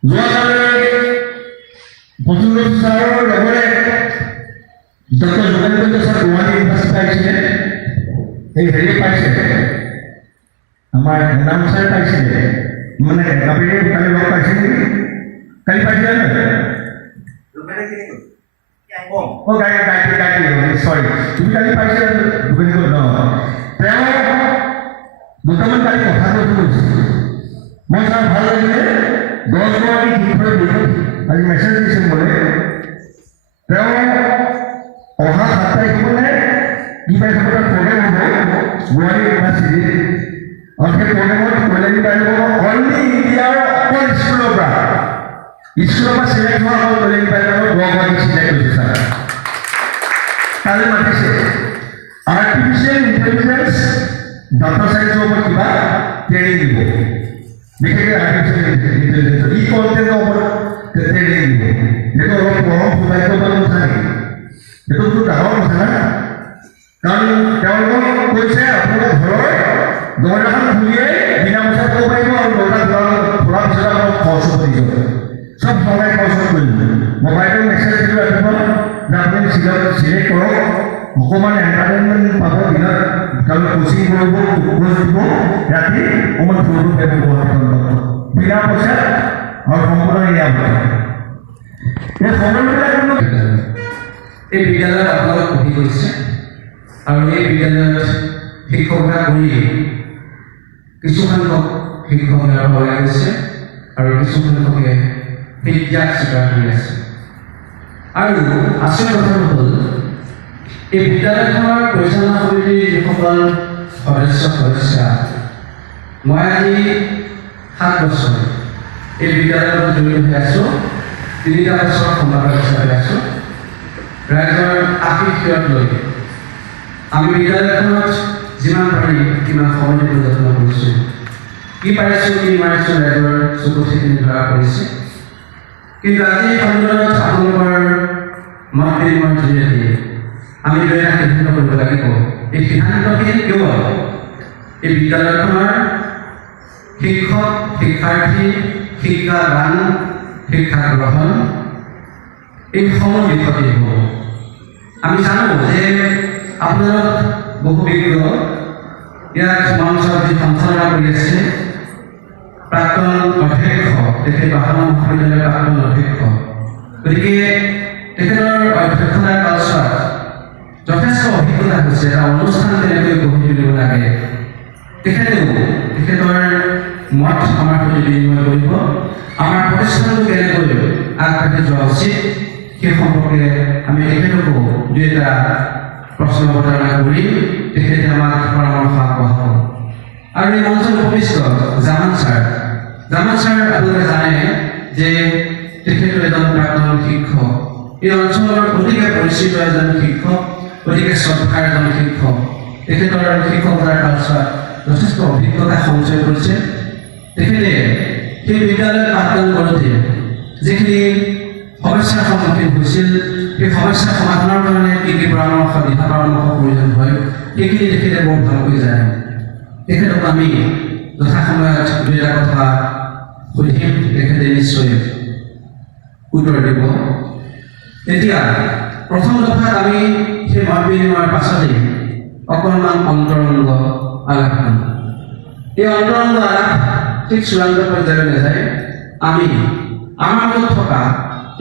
যোৱাকালি প্ৰফুল্ল ছাৰৰ লগৰে doctor Jogendra sir Guwahati university পাইছিলে এই হেৰি পাইছে আমাৰ নাম ছাৰ পাইছিলে মানে কালি লগ পাইছে নেকি কালি পাইছিলে চৰি তুমি কালি পাইছিলা যোগেন্দ্ৰ তেওঁ দুটামান কালি কথা কৈ কৈছে মই ছাৰ ভাল লাগিলে 10 গৰাকী শিক্ষকৰ দিনত আজি মেছেজ দিছে বোলে তেওঁ অহা 7 তাৰিখ মানে কিবা এটা প্ৰগ্ৰেম হ'ব গুৱাহাটী ইউনিভাৰ্চিটি আৰু সেই প্ৰগ্ৰেমত কল্যাণী বাইদেউ অনলি ইণ্ডিয়াৰ অকল স্কুলৰ পৰা চিলেক্ট হোৱা অকল কল্যাণী বাইদেউ 10 গৰাকী চিলেক্ট হৈছে ছাৰ কালি মাতিছে আৰ্টিফিচিয়েল ইণ্টেলিজেঞ্চ ডাটা চাইন্সৰ ওপৰত কিবা ট্ৰেইনিং দিব বিশেষকৈ আৰ্টিফিচিয়েল ইণ্টেলিজেঞ্চৰ কণ্টেণ্টৰ ওপৰত ট্ৰেইনিং দিব এইটো অলপ গৰম সৌভাগ্যৱান কথা নেকি এইটোতো ডাঙৰ কথা না কাৰণ তেওঁলোকক কৈছে আপোনালোকৰ ঘৰৰ দৰ্জাখন খুলিয়ে বিনা পইচাত ক'ব পাৰিব আৰু দৰ্জা খোলাৰ পিছত আপোনাক খৰচ হ'ব নিজৰ চব চৰকাৰে খৰচ কৰিব মোবাইলত মেছেজ দিলোঁ ৰাতিপুৱা যে আপুনি চিলেক্ট কৰক অকণমান এণ্টাৰটেইনমেণ্ট পাব দিনত তেওঁলোকে কোচিং কৰিব কোচ দিব ৰাতি অকণমান ফুৰিব পাৰিব বিনা পইচাত আৰু সম্পূৰ্ণ নিৰাপদ এই সকলোবিলাক এই বিদ্যালয়ত আপোনালোক পঢ়ি গৈছে আৰু এই বিদ্যালয়ত শিক্ষকতা কৰি কিছুসংখ্যক শিক্ষক ওলাই গৈছে আৰু কিছুসংখ্যকে বিদ্যাক স্বীকাৰ কৰি আছে আৰু আচল কথাটো হ'ল এই বিদ্যালয়খনৰ পৰিচালনা সমিতিৰ যিসকল সদস্যা মই আজি 7 বছৰ এই বিদ্যালয়ত জড়িত হৈ আছোঁ 3টা বছৰ সম্পাদক হিচাপে আছোঁ ৰাইজৰ আশীৰ্বাদ লৈ আমি বিদ্যালয়খনত যিমান পাৰি কিমান সময় দিব যত্ন কৰিছোঁ কি পাৰিছোঁ কি মাৰিছোঁ ৰাইজৰ চকুখিনি ধৰা পৰিছে কিন্তু আজি এই সন্মিলনত আপোনালোকৰ মত বিনিময়ৰ জৰিয়তে আমি এটা সিদ্ধান্ত কৰিব লাগিব এই সিদ্ধান্তখিনি কেৱল এই বিদ্যালয়খনৰ শিক্ষক শিক্ষাৰ্থী শিক্ষাদান শিক্ষা গ্ৰহণ এই সময় দিশতে হ'ব আমি জানো যে আপোনালোক বহু বিজ্ঞ ইয়াত মঞ্চত যি সঞ্চালনা কৰি আছে প্ৰাক্তন অধ্যক্ষ তেখেত বাহানা মহাবিদ্যালয়ৰ প্ৰাক্তন অধ্যক্ষ গতিকে তেখেতৰ অধ্যক্ষতাৰ কালচোৱাত যথেষ্ট অভিজ্ঞতা হৈছে এটা অনুষ্ঠান কেনেকৈ গঢ়ি তুলিব লাগে তেখেতৰ মত আমাৰ সৈতে বিনিময় কৰিব আমাৰ প্ৰতিষ্ঠানটো কেনেকৈ আগবাঢ়ি যোৱা উচিত সেই সম্পৰ্কে আমি তেখেতকো 2টা প্ৰশ্ন অৱতাৰণা কৰি তেখেতে আমাক পৰামৰ্শ আগবঢ়াব আৰু এই মঞ্চত উপবিষ্ট জামান ছাৰ আপোনালোকে জানে যে তেখেতৰ এজন প্ৰাক্তন শিক্ষক এই অঞ্চলৰ অতিকে পৰিচিত এজন শিক্ষক অতিকে শ্ৰদ্ধাৰ এজন শিক্ষক তেখেতৰ শিক্ষকতাৰ কালচোৱাত যথেষ্ট অভিজ্ঞতা সঞ্চয় কৰিছে তেখেতে সেই বিদ্যালয়ত পাঠদান কৰোঁতে যিখিনি সমস্যাৰ সন্মুখীন হৈছিল সেই সমস্যা সমাধানৰ কাৰণে কি কি পৰামৰ্শ দিহা পৰামৰ্শ প্ৰয়োজন হয় সেইখিনি তেখেতে বৰ ভালকৈ জানে। তেখেতক আমি যথাসময়ত দুই এটা কথা সুধিম, তেখেতে নিশ্চয় উত্তৰ দিব। এতিয়া প্ৰথম দফাত আমি সেই মত বিনিময়ৰ পাছতেই অকণমান অন্তৰংগ আলাপ কৰিম। এই অন্তৰংগ আলাপ ঠিক চূড়ান্ত পৰ্যায়লৈ নাযায়, আমি আমাৰ লগত থকা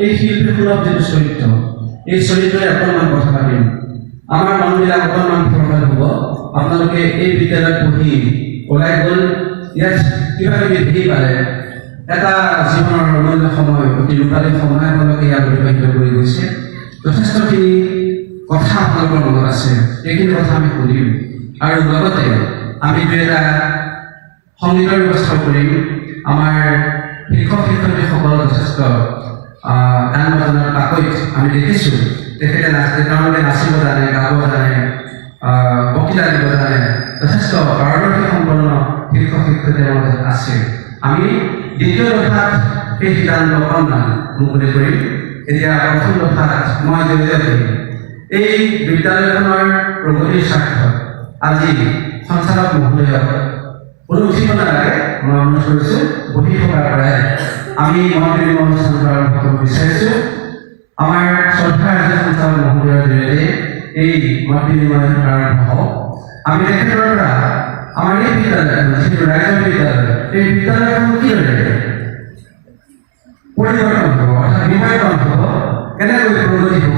এই শিল্পী সুলভ যিটো চৰিত্ৰ, এই চৰিত্ৰৰে অকণমান কথা পাতিম। আমাৰ মনবিলাক অকণমান ফৰকাল হ'ব। আপোনালোকে এই বিদ্যালয়ত পঢ়ি ওলাই গ'ল, ইয়াত কিবা কিবি ধৰি পালে, এটা জীৱনৰ অমূল্য সময়, অতি ৰূপালী সময় আপোনালোকে ইয়াত অতিবাহিত কৰি গৈছে। যথেষ্টখিনি কথা আপোনালোকৰ মনত আছে, এইখিনি কথা আমি শুনিম আৰু লগতে আমি দুই এটা সংগীতৰ ব্যৱস্থা কৰিম। আমাৰ শিক্ষক শিক্ষয়িত্ৰীসকল যথেষ্ট গান বাজনাৰ পাকৈত আমি দেখিছোঁ। তেওঁলোকে নাচিব জানে, গাব জানে, বক্তৃতা দিব জানে, যথেষ্ট পাৰদৰ্শী সম্পন্ন শিক্ষক শিক্ষয়িত্ৰী আমাৰ মাজত আছে। আমি দ্বিতীয় দফাত সেই সিদ্ধান্ত অকণমান মুকলি কৰিম। এতিয়া প্ৰথম দফাত মই জড়িত এই বিদ্যালয়খনৰ প্ৰগতিৰ স্বাৰ্থত আজি সঞ্চালক মহোদয়ক কোনো উঠিব নালাগে, মই অনুৰোধ কৰিছোঁ বহি থকাৰ পৰাই আমি মত বিনিময় অনুষ্ঠানটো আৰম্ভ কৰিব বিচাৰিছোঁ। আমাৰ শ্ৰদ্ধাৰ ৰাজ্য সঞ্চালক মহোদয়ৰ জৰিয়তে এই মত বিনিময় আৰম্ভ হওক। আমি তেখেতৰ পৰা আমাৰ এই বিদ্যালয়খন যিটো ৰাইজৰ বিদ্যালয়, এই বিদ্যালয়খন কিদৰে পৰিৱৰ্তন হ'ব অৰ্থাৎ বিমৰ্তন হ'ব, কেনেকৈ প্ৰগতি হ'ব।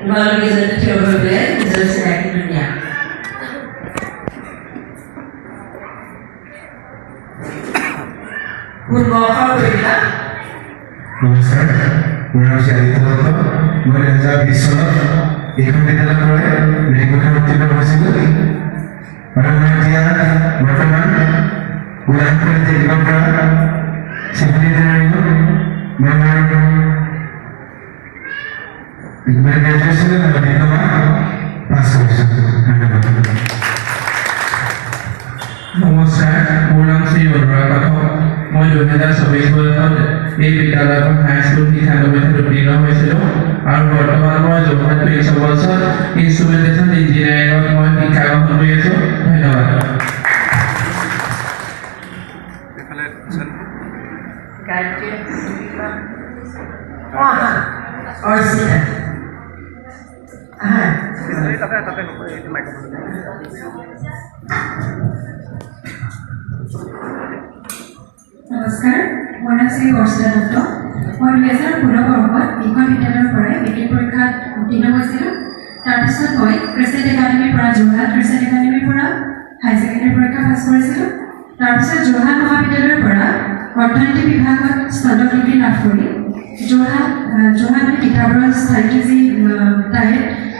তোমালোকে যদি থিয় হৈ পেলাই নিজৰ চিনাকিটো দিয়া। নমস্কাৰ, মোৰ নাম শ্ৰী আদিত্য দত্ত। মই 2020 চনত এইখন বিদ্যালয়ৰ পৰাই মেট্ৰিক পৰীক্ষাত উত্তীৰ্ণ হৈছিলোঁ আৰু মই এতিয়া বৰ্তমান গোলাঘাট পলিটেকনিকৰ পৰা চিভিল ইঞ্জিনিয়াৰিঙত মই গ্ৰেজুৱেশ্যন আৰু ডিপ্ল'মা পাছ কৰিছোঁ। ধন্যবাদ। নমস্কাৰ, মোৰ নাম শ্ৰী অনুৰাগ পাঠক। মই 2024 বৰ্ষত এই বিদ্যালয়খন হাইস্কুল শিক্ষানবিশত উত্তীৰ্ণ হৈছিলোঁ আৰু বৰ্তমান মই যোৰহাট প্ৰিন্সিপালছত ইনষ্ট্ৰুমেণ্টেশ্যন ইঞ্জিনিয়াৰিঙত মই শিক্ষা গ্ৰহণ কৰি আছোঁ। ধন্যবাদ। নমস্কাৰ, মোৰ নাম শ্ৰী অৰ্চিতা দত্ত। মই 2016 বৰ্ষত এইখন বিদ্যালয়ৰ পৰাই মেট্ৰিক পৰীক্ষাত উত্তীৰ্ণ হৈছিলোঁ। তাৰপিছত মই ক্ৰিষ্টেণ্ট একাডেমীৰ পৰা যোৰহাট ক্ৰিষ্টেণ্ট একাডেমীৰ পৰা হাই ছেকেণ্ডেৰী পৰীক্ষা পাছ কৰিছিলোঁ। তাৰপিছত যোৰহাট মহাবিদ্যালয়ৰ পৰা অৰ্থনীতি বিভাগত স্নাতক ডিগ্ৰী লাভ কৰি যোৰহাট তিতাবৰৰ ষ্ট্ৰেটেজি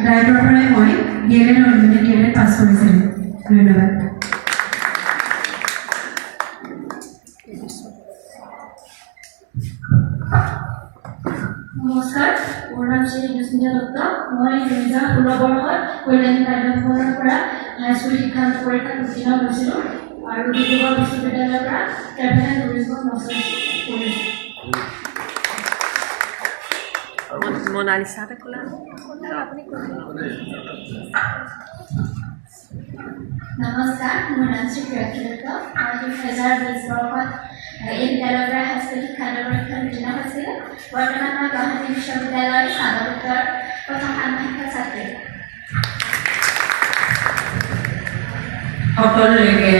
ডায়েটৰ পৰাই মই DLED পাছ কৰিছিলোঁ। ধন্যবাদ। নমস্কাৰ, মোৰ নাম শ্ৰী ঋতুস্মিতা দত্ত। মই 2016 বৰ্ষত কল্যাণী কাৰ্যভৱনৰ পৰা হাইস্কুল শিক্ষান্ত পৰীক্ষাত উত্তীৰ্ণ হৈছিলোঁ আৰু ডিব্ৰুগড় বিশ্ববিদ্যালয়ৰ পৰা ট্ৰেভেল এণ্ড টুৰিজমত মাষ্টাৰ্ছ কৰিছোঁ। নমস্কাৰ, মোৰ নাম শ্ৰী প্ৰিয়ক্ষী দত্ত। মই 2020 বৰ্ষত এই বিদ্যালয়ৰ পৰা হাইস্কুল শিক্ষান্ত পৰীক্ষাত উত্তীৰ্ণ হৈছিলোঁ। বৰ্তমান মই গুৱাহাটী বিশ্ববিদ্যালয়ৰ স্নাতকোত্তৰ প্ৰথম ষান্মাসিকৰ ছাত্ৰী। সকলোকে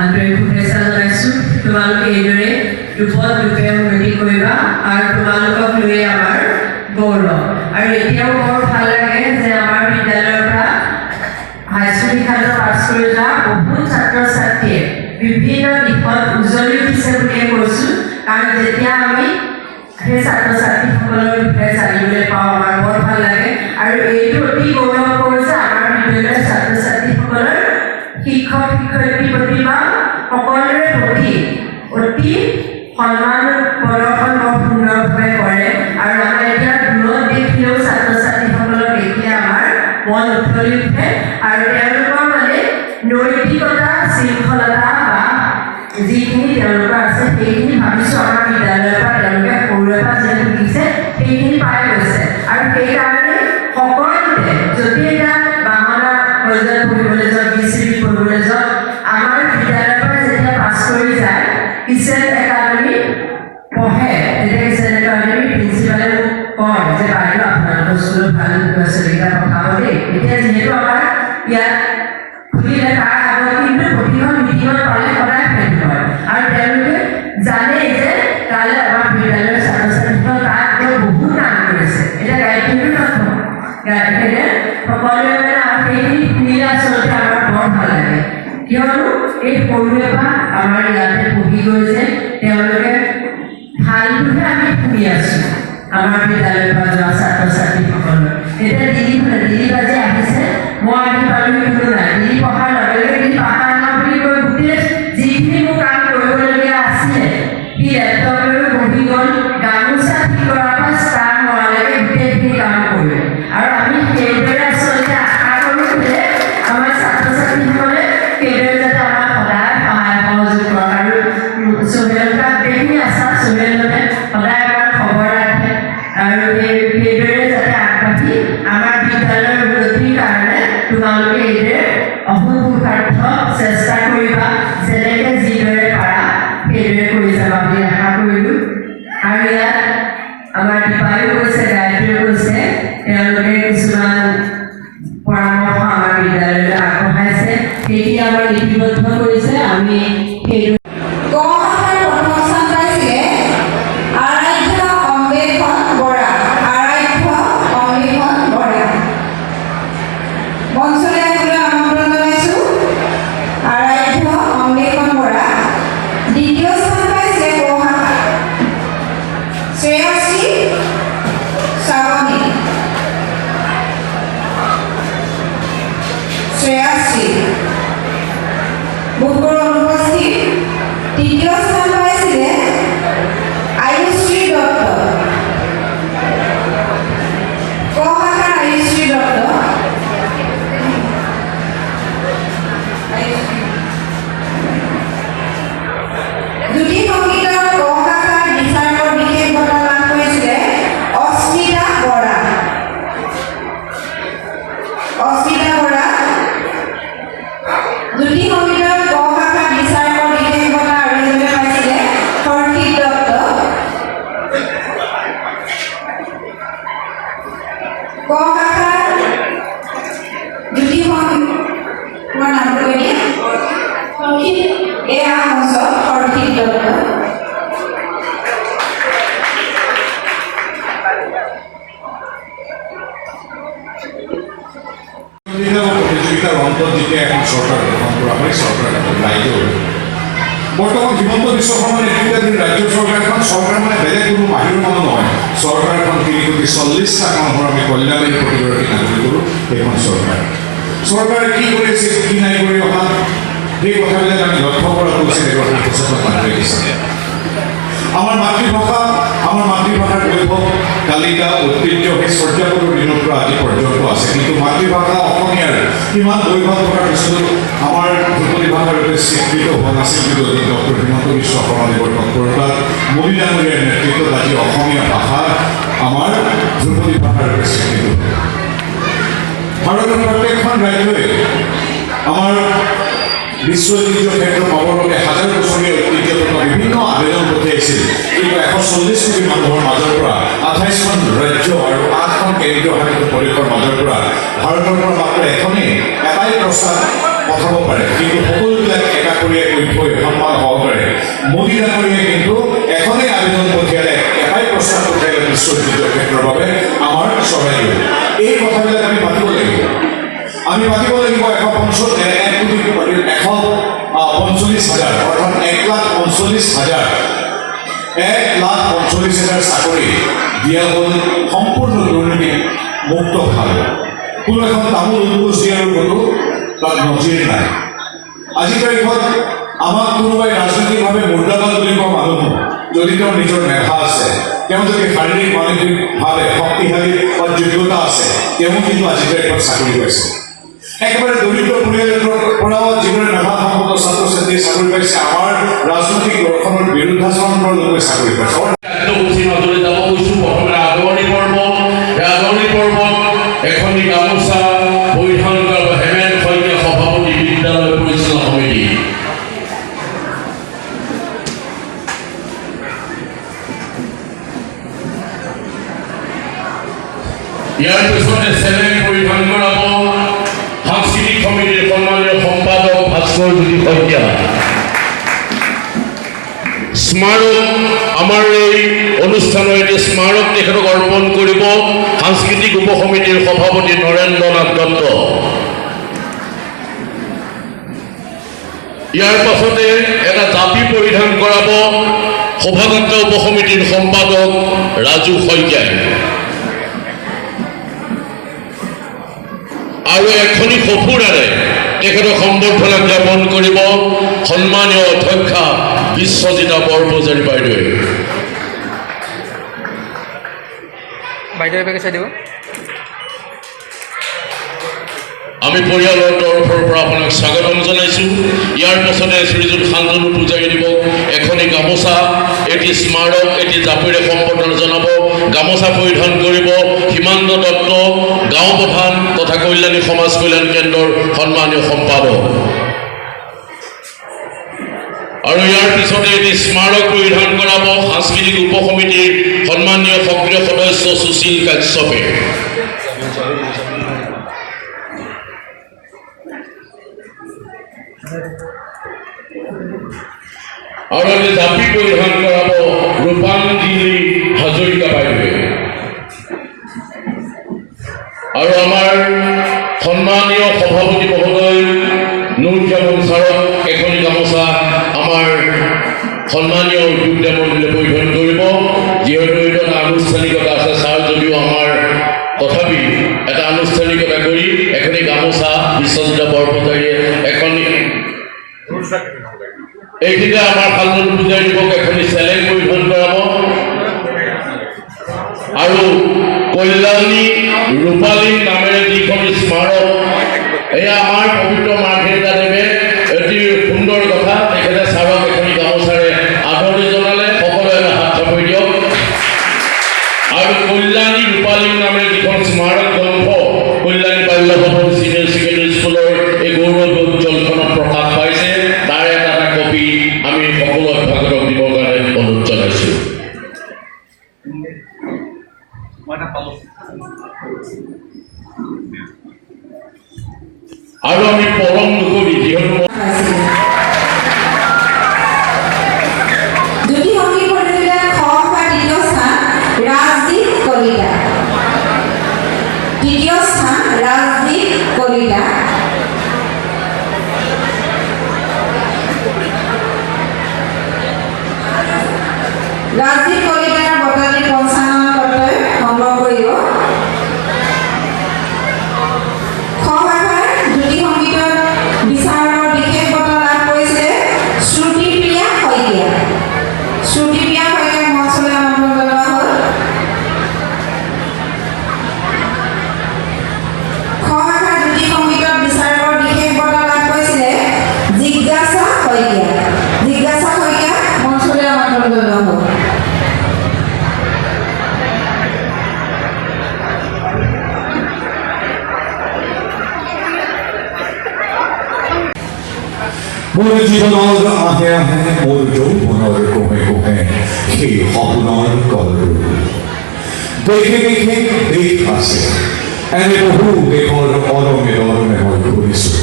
আন্তৰিক শুভেচ্ছা জনাইছোঁ। তোমালোকে এইদৰে ৰূপে উন্নতি কৰিবা আৰু তোমালোকক লৈ আমাৰ গৌৰৱ। আৰু এতিয়াও বৰ ভাল লাগে যে আমাৰ বিদ্যালয়ৰ পৰা হাইস্কুল শিক্ষান্ত পাছ কৰি যোৱা বহুত ছাত্ৰ ছাত্ৰীয়ে বিভিন্ন দিশত উজ্জ্বলি উঠিছে বুলিয়ে কৈছোঁ। কাৰণ যেতিয়া আমি সেই ছাত্ৰ ছাত্ৰীসকলৰ বিষয়ে জানিবলৈ পাওঁ আমাৰ বৰ ভাল লাগে। আৰু এইটো অতি গৌৰৱ কৰিছে আমাৰ বিদ্যালয়ৰ ছাত্ৰ ছাত্ৰীসকলৰ শিক্ষক শিক্ষয়িত্ৰীৰ প্ৰতি বা সকলোৰে প্ৰতি অতি সন্মান প্ৰদৰ্শন বৰ সুন্দৰভাৱে কৰে। আৰু আমাৰ এতিয়া দূৰত দেখিলেও ছাত্ৰ ছাত্ৰীসকলক দেখিলে আমাৰ মন উঠলি উঠে আৰু তেওঁলোকৰ মানে নৈতিকতা শৃংখলতা বা যিখিনি তেওঁলোকৰ আছে সেইখিনি ভাবিছোঁ আমাৰ বিদ্যালয়ৰ পৰা তেওঁলোকে সৰুৰে পৰা যিহেতু শিকিছে সেইখিনি পাই গৈছে। আৰু কিচেন একাডেমি পঢ়ে তেতিয়া কিচেন একাডেমি প্ৰিন্সিপালে মোক কয় যে বাইদেউ আপোনালোকৰ স্কুলত ভাল ল'ৰা ছোৱালীকেইটা পঢ়াব দেই এতিয়া যিহেতু আমাৰ ইয়াত খুলিলে তাৰ আগত কিন্তু প্ৰতিখন মিটিঙত পালে সদায় ফেইল হয় আৰু তেওঁলোকে জানে যে কাইলৈ আমাৰ বিদ্যালয়ৰ ছাত্ৰ ছাত্ৰীসকল তাত বহুত কাম কৰিছে এতিয়া গাইডটো নথওঁ গাইডে সকলোৱে মানে আৰু সেইখিনি শুনিলে আচলতে আমাৰ বৰ ভাল লাগে কিয়নো এই সৰুৰে পৰা আমাৰ ইয়াতে পঢ়ি গৈ যে তেওঁলোকে ভালটোহে আমি শুনি আছোঁ আমাৰ বিদ্যালয়ৰ পৰা যোৱা ছাত্ৰ ছাত্ৰীসকলৰ এতিয়া দিলীপ আজি আহিছে মই আহি পালোঁ কোনো নাই দিলীপ পঢ়াৰ লগে লগে দিলীপ পাহাৰ নাম বুলি কৈ গোটেই যিখিনি মোৰ কাম কৰিবলগীয়া আছিলে সি লেপটপেৰে বহি গ'ল গামোচা ঠিক কৰাৰ পৰা ষ্টাৰ্ট হোৱালৈকে গোটেইখিনি কাম কৰিলে আৰু আমি সেইদৰে আচলতে আশা কৰোঁ যে আমাৰ ছাত্ৰ ছাত্ৰীসকলে সেইদৰে যাতে আমাক সদায় সহায় সহযোগ কৰক আৰু সোহেলকা গোটেইখিনি আশা সোহেলতে সদায় আমাৰ খবৰ ৰাখে আৰু সেইদৰে যাতে আগবাঢ়ি আমাৰ বিদ্যালয়ৰ উন্নতিৰ কাৰণে তোমালোকে এইদৰে অহোপুৰুষাৰ্থ চেষ্টা কৰিবা যেনেকৈ যিদৰে পাৰা সেইদৰে কৰি যাবা বুলি আশা কৰিলোঁ আৰু ইয়াত আমাৰ দীপায়ো কৈছে গায়ত্ৰীও কৈছে তেওঁলোকে কিছুমান পৰামৰ্শ আমাৰ বিদ্যালয়লৈ আগবঢ়াইছে সেইখিনি আমাৰ লিপিবদ্ধ কৰিছে আমি সেই প্ৰতিযোগিতাৰ অন্তত যেতিয়া এখন চৰকাৰ গঠন কৰা হয় চৰকাৰ এখন ৰাজ্য বৰ্তমান হিমন্ত বিশ্ব শৰ্মাৰ নেতৃত্বাধীন ৰাজ্য চৰকাৰখন চৰকাৰ মানে বেলেগ কোনো বাহিৰৰ মানুহ নহয় চৰকাৰখন 340টা মানুহৰ আমি কল্যাণী প্ৰতিগৰাকী নাগৰিকৰো সেইখন চৰকাৰে কি কৰিছে কি নাই কৰি অহা সেই কথাবিলাক আমি লক্ষ্য কৰা উচিত এগৰাকী সচেতন মানুহে হিচাপে আমাৰ মাতৃভাষাৰ বৈভৱ কালিকা ঐতিহ্য সেই চৰ্যাপদৰ দিনৰ পৰা আজি পৰ্যন্ত আছে কিন্তু মাতৃভাষা অসমীয়াৰ কিমান বৈভৱ থকাৰ পিছতো আমাৰ ধ্ৰুপদী ভাষাৰ ৰূপে স্বীকৃত হোৱা নাছিল কিন্তু ডক্টৰ হিমন্ত বিশ্ব শৰ্মাদেৱৰ তৎপৰতাত মোদী ডাঙৰীয়াৰ নেতৃত্বত আজি অসমীয়া ভাষা আমাৰ ধ্ৰুপদী ভাষাৰ ৰূপে স্বীকৃত ভাৰতৰ প্ৰত্যেকখন ৰাজ্যই আমাৰ বিশ্ব ঐতিহ্য ক্ষেত্ৰত পাবৰ বাবে হাজাৰ বছৰীয়া ঐতিহ্য তথা বিভিন্ন আবেদন পঠিয়াইছিল কিন্তু 140 কোটি মানুহৰ মাজৰ পৰা 28খন ৰাজ্য আৰু 8খন কেন্দ্ৰীয় শাসিত প্ৰদেশৰ মাজৰ পৰা ভাৰতৰ পৰা মাত্ৰ এটাই প্ৰস্তাৱ পঠাব পাৰে কিন্তু সকলোবিলাক একাষৰীয়া কৈ থৈ সন্মান সহকাৰে মোদী ডাঙৰীয়াই কিন্তু এখনেই আবেদন পঠিয়ালে এটাই প্ৰস্তাৱ পঠিয়ালে বিশ্ব ঐতিহ্য ক্ষেত্ৰৰ বাবে আমাৰ চৰকাৰে এই কথাবিলাক আমি পাতিব লাগিব 1,45,000 অৰ্থাৎ 1,45,000 চাকৰি দিয়া হ'ল সম্পূৰ্ণ দুৰ্নীতি মুক্তভাৱে কোনো এখন তামোল উদ্যোগ দিয়াৰ কোনো তাত নজিৰ নাই আজিৰ তাৰিখত আমাক কোনোবাই ৰাজনৈতিকভাৱে মুৰ্দাবাদ বুলি কোৱা মানুহ যদি তেওঁৰ নিজৰ মেধা আছে তেওঁ যদি শাৰীৰিক মানসিকভাৱে শক্তিশালী বা যোগ্যতা আছে তেওঁ কিন্তু আজিৰ তাৰিখত চাকৰি পাইছে একেবাৰে দৰিদ্ৰ পৰিয়ালৰ পৰাও যিবোৰে মেধা সম্পন্ন ছাত্ৰ ছাত্ৰীয়ে চাকৰি পাইছে আমাৰ ৰাজনৈতিক দৰ্শনৰ বিৰুদ্ধাচৰণ কৰা লোকে চাকৰি পাইছে এখনি গামোচা পৰিধান কৰা হেমেন শইকীয়া সভাপতি বিদ্যালয় পৰিচালনা সমিতি ইয়াৰ পিছতে চেলেং পৰিধান কৰাব সাংস্কৃতিক সমিতিৰ সন্মানীয় সম্পাদক ভাস্কৰ জ্যোতি শইকীয়া। স্মাৰক আমাৰ এই অনুষ্ঠানৰ এটি স্মাৰক তেখেতক অৰ্পণ কৰিব সাংস্কৃতিক উপ সমিতিৰ সভাপতি নৰেন্দ্ৰ নাথ দত্ত। ইয়াৰ পাছতে এটা জাপি পৰিধান কৰাব সভাগত উপ সমিতিৰ সম্পাদক ৰাজু শইকীয়াই। আৰু এখনি সফুৰাৰে তেখেতক সম্বৰ্ধনা জ্ঞাপন কৰিব সন্মানীয় অধ্যক্ষা বিশ্বজিতা বৰপূজাৰী বাইদেৱে। আমি পৰিয়ালৰ তৰফৰ পৰা আপোনাক স্বাগতম জনাইছোঁ। ইয়াৰ পাছতে শ্ৰীযুত শান্তনু পূজাৰী দিব এখনি গামোচা, এটি স্মাৰক, এটি জাপিৰে সম্বৰ্ধনা জনাব। গামোচা পৰিধান কৰিব সীমান্ত দত্ত, গাঁও প্ৰধান তথা কল্যাণী সমাজ কল্যাণ কেন্দ্ৰৰ সন্মানীয় সম্পাদক। আৰু ইয়াৰ পিছতে এটি স্মাৰক পৰিধান কৰাব সাংস্কৃতিক উপ সমিতিৰ সন্মানীয় সক্ৰিয় সদস্য সুশীল কাশ্যপে। আৰু এটি জাপি পৰিধান কৰাব ৰূপাঞ্জলি হাজৰিকা বাইদেৱে। আৰু আমাৰ সন্মানীয় সভাপতি মহোদয় নুৰজামান ছাৰক এখনি গামোচা আমাৰ সন্মানীয় উদ্যোক্তা মণ্ডলে পৰিধান কৰিব। যিহেতু এইটো এটা আনুষ্ঠানিকতা আছে, ছাৰ যদিও আমাৰ তথাপি এটা আনুষ্ঠানিকতা কৰি এখনি গামোচা বিশ্বজিতা বৰপূজাৰীয়ে এখনি এইখিনিতে আমাৰ শান্তনু পূজাৰী দিৱস এখনি চেলেং পৰিধান কৰাব। আৰু কল্যাণী ৰূপালী নামেৰে যিখন স্মাৰক, এয়া আমাৰ পবিত্ৰ মাৰ্ঘেৰিটা দেৱে অতি সুন্দৰ কথা। তেখেতে ছাৰক এখনি গামোচাৰে আদৰণি জনালে। সকলোৱে এটা হাত চাপৰি দিয়ক। আৰু কল্যাণী ৰূপালী নামেৰে যিখন স্মাৰক গ্ৰন্থ কল্যাণী বাল্য ভৱন চিনিয়ৰ ছেকেণ্ডেৰী স্কুলৰ এই গৌৰৱ উজ্জ্বলখনত প্ৰকাশ পাইছে, তাৰ এটা কপি আমি সকলো অভ্যাগতক দিবৰ কাৰণে অনুৰোধ জনাইছোঁ। আৰু আমি পৰম দুখী যিহেতু জ্যোতি সংগীত প্ৰতিযোগিতাত দ্বিতীয় স্থান ৰাজদীপ কলিতা। তৃতীয় স্থান ৰাজদীপ কলিতা। ৰাজদীপ কলিতাৰ বটালি ৫৫ টকাকৈ সংগ্ৰহ কৰিব। খ শাখাৰ জ্যোতি সংগীতত বিচাৰৰ বিশেষ বঁটা লাভ কৰিছিলে শ্ৰুতিপ্ৰিয়া শইকীয়া। শ্ৰুতিপ্ৰিয়া শইকীয়াক মঞ্চলৈ আমন্ত্ৰণ জনোৱা হ'ল। খ শাখাৰ জ্যোতি সংগীতত বিচাৰৰ বিশেষ বঁটা লাভ কৰিছিলে জিজ্ঞাসা শইকীয়া। জিজ্ঞাসা শইকীয়াক মঞ্চলৈ আমন্ত্ৰণ জনোৱা হ'ল। মোৰ জীৱনৰ আহে আহে মোৰ যৌৱনৰ ক্ৰমে ক্ৰমে সেই সপোনৰ কলৰূপ। দেশে দেশে দেশ আছে, এনে বহু দেশৰ অৰমে অৰমে মই ঘূৰিছোঁ।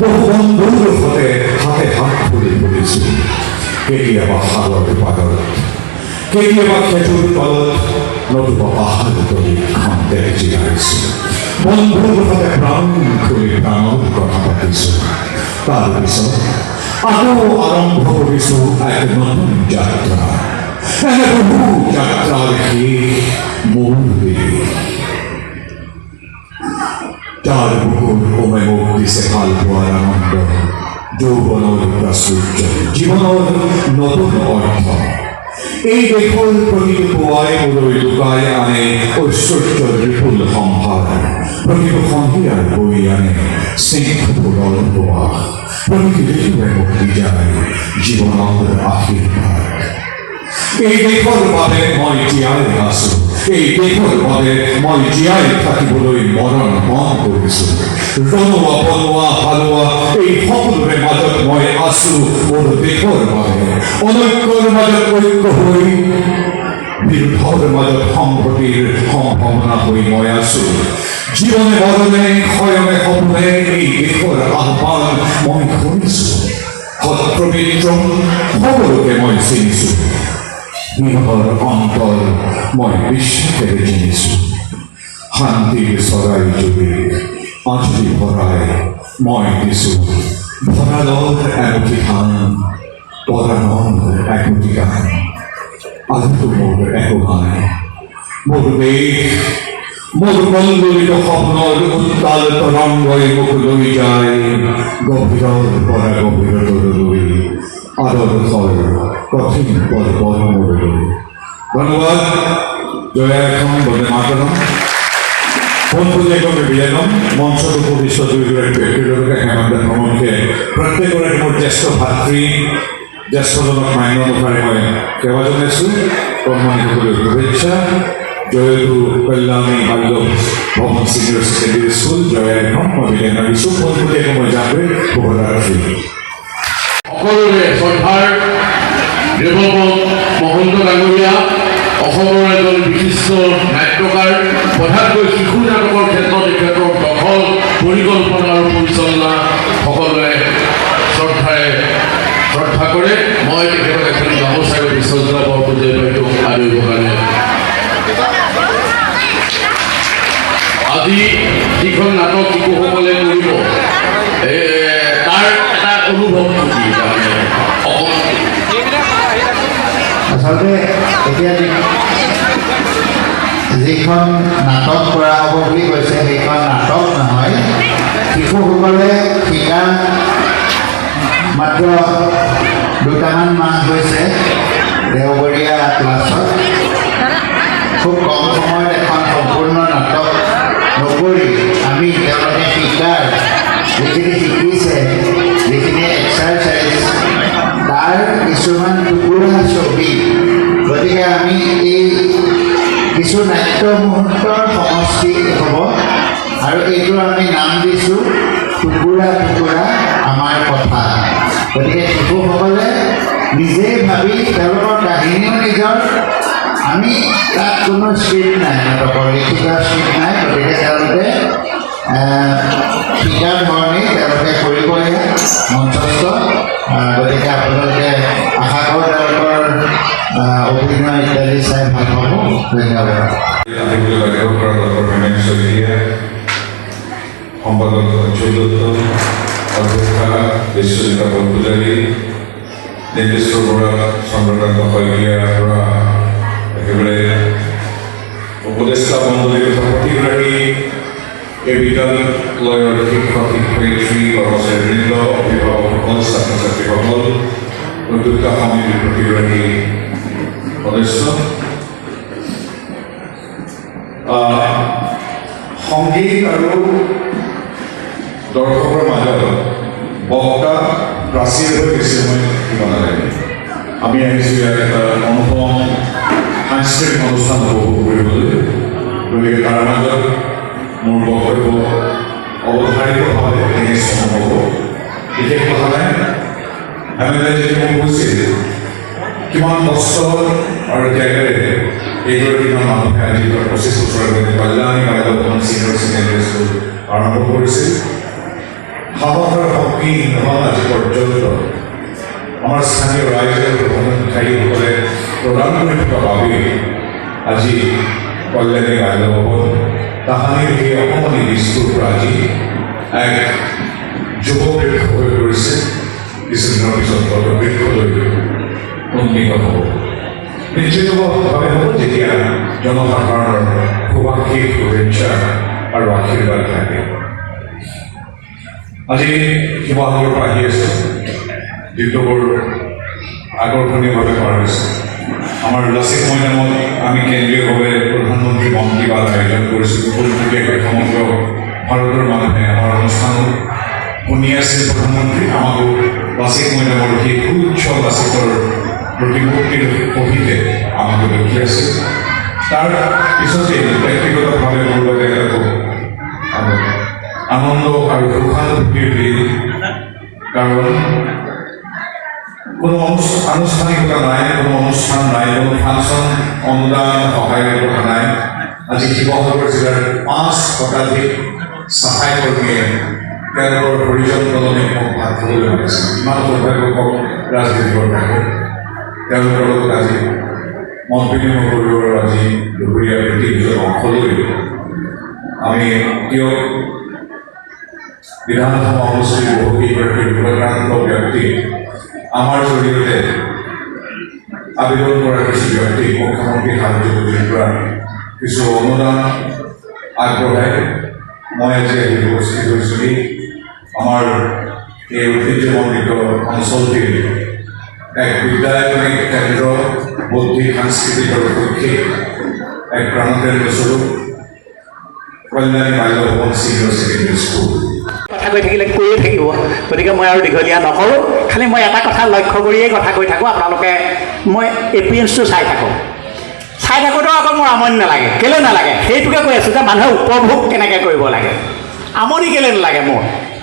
বহু বন্ধুৰ সতে হাতে হাত ধৰি ফুৰিছোঁ। কেতিয়াবা সাগৰ পাৰত, কেতিয়াবা খেজুৰ তলত, নতুবা পাহাৰ তলি খন্তেক জিৰাইছোঁ। বন্ধুৰ সতে প্ৰাণ খুলি প্ৰাণৰ কথা পাতিছোঁ। তাৰপিছত আকৌ আৰম্ভ কৰিছোঁ এক নতুন যাত্ৰা। এনে বহু যাত্ৰাৰ শেষ মোৰ দেশ। যাৰ বুকুৰ সময় মোক দিছে ভাল পোৱাৰ আনন্দ, যৌৱনৰ প্ৰাচুৰ্য, জীৱনৰ নতুন অৰ্থ। এই দেশৰ প্ৰতিটো পুৱাই মোলৈ লুকাই আনে ঐশ্বৰ্যৰ বিপুল সম্ভাৰ। প্ৰতিটো সন্ধিয়াৰ বৈ আনে স্নেহফুলৰ প্ৰৱাস। প্ৰতিটো ঋতুৱে মোক দি যায় জীৱনৰ আশীৰ্বাদ। এই দেশৰ বাবে মই জীয়াই আছোঁ। এই দেশৰ বাবে মই জীয়াই থাকিবলৈ মৰণ মন কৰিছোঁ। ৰণুৱা বনোৱা হালোৱা এই সকলোৰে মাজত মই আছোঁ মোৰ দেশৰ বাবে। অনৈক্যৰ মাজত ঐক্য হৈ বিৰুদ্ধৰ মাজত সংহতিৰ সম্ভাৱনা হৈ মই আছো জীৱনে মৰণে ক্ষয়মে সপোনে এই দেশৰ আহ্বান মই শুনিছো সত্ৰবিত্ৰ সকলোকে মই চিনিছো সিহঁতৰ অন্তৰ মই বিশ্বাসেৰে চিনিছো শান্তিৰ চৰাই জুৰি আঁচলি ভৰাই মই দিছো ভঁৰালৰ এমুঠি ধান পৰাণৰ একোটি গান আজতো মোৰ একো নাই মোৰ দেশ মোৰ কন্দলিত স্বপ্নৰ উত্তাল তৰংগই মোক লৈ যায় গভীৰৰ পৰা গভীৰতৰলৈ আদৰ্শৰ কঠিন পৰ্বতমূললৈ ধন্যবাদ জয়া এখন বন্দে মাতৰম পোনপটীয়াকৈ বিলিয়ানম মঞ্চত উপবিষ্ট দুয়োগৰাকী ব্যক্তিগৰাকী হেমন্ত ভ্ৰমণকে প্ৰত্যেকৰে মোৰ জ্যেষ্ঠ ভাতৃ জ্যেষ্ঠজনক মান্য অনুসাৰে মই সেৱা জনাইছোঁ কৰ্মনীসকলৰ শুভেচ্ছা জয়গুৰু কল্যাণী বাল্য ভৱন ছিনিয়ৰ ছেকেণ্ডেৰী স্কুল জয়া এখন মই বিলিয়ান আহিছোঁ পোনপটীয়াকৈ মই যাবলৈ শুভৰাত্ৰি সকলোৰে শ্ৰদ্ধাৰ দেৱপদ মহন্ত ডাঙৰীয়া অসমৰ এজন বিশিষ্ট নাট্যকাৰ প্ৰধানকৈ শিশু নাটকৰ ক্ষেত্ৰত তেখেতৰ দখল পৰিকল্পনা আৰু পৰিচালনা সকলোৱে শ্ৰদ্ধাৰে শ্ৰদ্ধা কৰে মই তেখেতক এখন গামোচাৰে বিশ্বজনা বৰপূজাৰী বাইদেউ আদৰিবৰ কাৰণে আজি যিখন নাটক শিশুসকলে কৰিব তাৰ এটা অনুভৱ কি তাৰমানে আচলতে এতিয়া যিখন নাটক কৰা হ'ব বুলি কৈছে সেইখন নাটক নহয় শিশুসকলে শিকা মাত্ৰ দুটামান মাহ হৈছে দেওবৰীয়া ক্লাছত খুব কম সময়ত এখন সম্পূৰ্ণ নাটক নকৰি আমি তেওঁলোকে শিকাৰ যিখিনি শিকিছে যিখিনি এক্সাৰচাইজ তাৰ কিছুমান টুকুৰা ছবি গতিকে আমি এই কিছু নাট্য মুহূৰ্তৰ সমষ্টি হ'ব আৰু এইটো আমি নাম দিছোঁ টুকুৰা টুকুৰা আমাৰ কথা গতিকে শিশুসকলে নিজেই ভাবি তেওঁলোকৰ কাহিনীও নিজৰ আমি তাত কোনো স্ক্ৰিপ্ট নাই নাটকৰ লিখিত স্ক্ৰিপ্ট নাই গতিকে তেওঁলোকে শিকাৰ ধৰণেই তেওঁলোকে কৰিবলগীয়া মঞ্চস্থ গতিকে আপোনালোকে আশা কৰোঁ তেওঁলোকৰ অভিনয় ইত্যাদি চাই ভাল পাব ধন্যবাদ সম্পাদক চৌদত্ত অধ্যক্ষা বিশ্বজিতা বৰপূজাৰী নিৰ্দিষ্ট পৰা চন্দ্ৰকান্ত শইকীয়াৰ পৰা একেবাৰে উপদেষ্টা মণ্ডলীৰ প্ৰতিগৰাকী এই বিদ্যালয়ৰ শিক্ষক শিক্ষয়িত্ৰী কৰ্মচাৰীবৃন্দ অভিভাৱকসকল ছাত্ৰ ছাত্ৰীসকল উদ্যোক্তা সমিতিৰ প্ৰতিগৰাকী সদস্য সংগীত আৰু দৰ্শকৰ মাজত বক্তা প্ৰাচীৰ হৈ বেছি সময় থাকিব নালাগে আমি আহিছোঁ ইয়াত এটা অনুপম সাংস্কৃতিক অনুষ্ঠান উপভোগ কৰিবলৈ গতিকে তাৰ মাজত মোৰ বক্তব্য অৱধাৰিতভাৱে এনে সম্ভৱ হ'ব বিশেষ কথা নাই আমি যেতিয়া মোক কৈছিল কিমান কষ্ট আৰু ত্যাগেৰে এইগৰাকী মানুহে আজি 25 বছৰ আগতে কল্যাণী বাল্য ভৱন ছিনিয়ৰ ছেকেণ্ডেৰী স্কুল আৰম্ভ কৰিছিল সাহসৰ শক্তি নহ'ল আজি পৰ্যন্ত আমাৰ স্থানীয় ৰাইজৰ ভ্ৰমণকাৰীসকলে প্ৰদান কৰি থকা বাবেই আজি কল্যাণী বাল্য ভৱন তাহানিৰ সেই অকণমানি দিশটোৰ পৰা আজি এক যুৱবৃক্ষ হৈ পৰিছে কিছুদিনৰ পিছত বৃক্ষলৈ উন্নীত হ'ব নিশ্চিতভাৱে হ'ব যেতিয়া জনসাধাৰণৰ সুভাষিক শুভেচ্ছা আৰু আশীৰ্বাদ থাকে আজি শিৱসাগৰৰ পৰা আহি আছোঁ যিটো বৰ আকৰ্ষণীয়ভাৱে কৰা হৈছে আমাৰ লাচিত মৈদামত আমি কেন্দ্ৰীয়ভাৱে প্ৰধানমন্ত্ৰী মন কী বাত আয়োজন কৰিছোঁ পোনপটীয়াকৈ সমগ্ৰ ভাৰতৰ মানুহে আমাৰ অনুষ্ঠানত শুনি আছিল প্ৰধানমন্ত্ৰী আমাকো লাচিত মৈদামৰ সেই সুউচ্চ লাচিতৰ প্ৰতিমূৰ্তিৰ সহিতে আমাক দেখি আছিল তাৰ পিছতে ব্যক্তিগতভাৱে মোৰ বাবে আনন্দ আৰু সুখানুভূতিৰ দিন কাৰণ কোনো আনুষ্ঠানিকতা নাই, কোনো অনুষ্ঠান নাই, কোনো ফাংচন অনুদান সহায়ৰ কথা নাই। আজি শিৱসাগৰ জিলাৰ 5 শতাধিক চাফাই কৰ্মীয়ে তেওঁলোকৰ হৰিজন কলনীক মোক ভাত খাবলৈ মাতিছে। ইমান সৌভাগ্যকক ৰাজনীতিকৰ থাকে তেওঁলোকৰ লগত আজি মত বিনিময় কৰিবৰ আজি দুপৰীয়া ব্যক্তিগত অংশ লৈ আমি কিয় বিধানসভা সমষ্টিৰ বহুকেইগৰাকী বিপদাক্ৰান্ত ব্যক্তি আমাৰ জৰিয়তে আবেদন কৰা কিছু ব্যক্তিক মুখ্যমন্ত্ৰী সাহায্য পুঁজিৰ পৰা কিছু অনুদান আগবঢ়াই মই আজি আহি উপস্থিত হৈছোঁ। আমাৰ এই ঐতিহ্যমণ্ডিত অঞ্চলটিৰ এক বিদ্যায়তনিক কেন্দ্ৰ, বৌদ্ধিক, সাংস্কৃতিক আৰু শৈক্ষিক এক প্ৰাণকেন্দ্ৰ স্বৰূপ কল্যাণী বাল্য ভৱন চিনিয়ৰ ছেকেণ্ডেৰী স্কুল। কথা কৈ থাকিলে কৈয়ে থাকিব, গতিকে মই আৰু দীঘলীয়া নকৰোঁ। খালি মই এটা কথা লক্ষ্য কৰিয়েই কথা কৈ থাকোঁ, আপোনালোকে মই এপিৰিয়েঞ্চটো চাই থাকোঁতো আকৌ মোৰ আমনি নালাগে। কেলৈ নালাগে সেইটোকে কৈ আছোঁ যে মানুহে উপভোগ কেনেকৈ কৰিব লাগে। আমনি কেলৈ নালাগে মোৰ?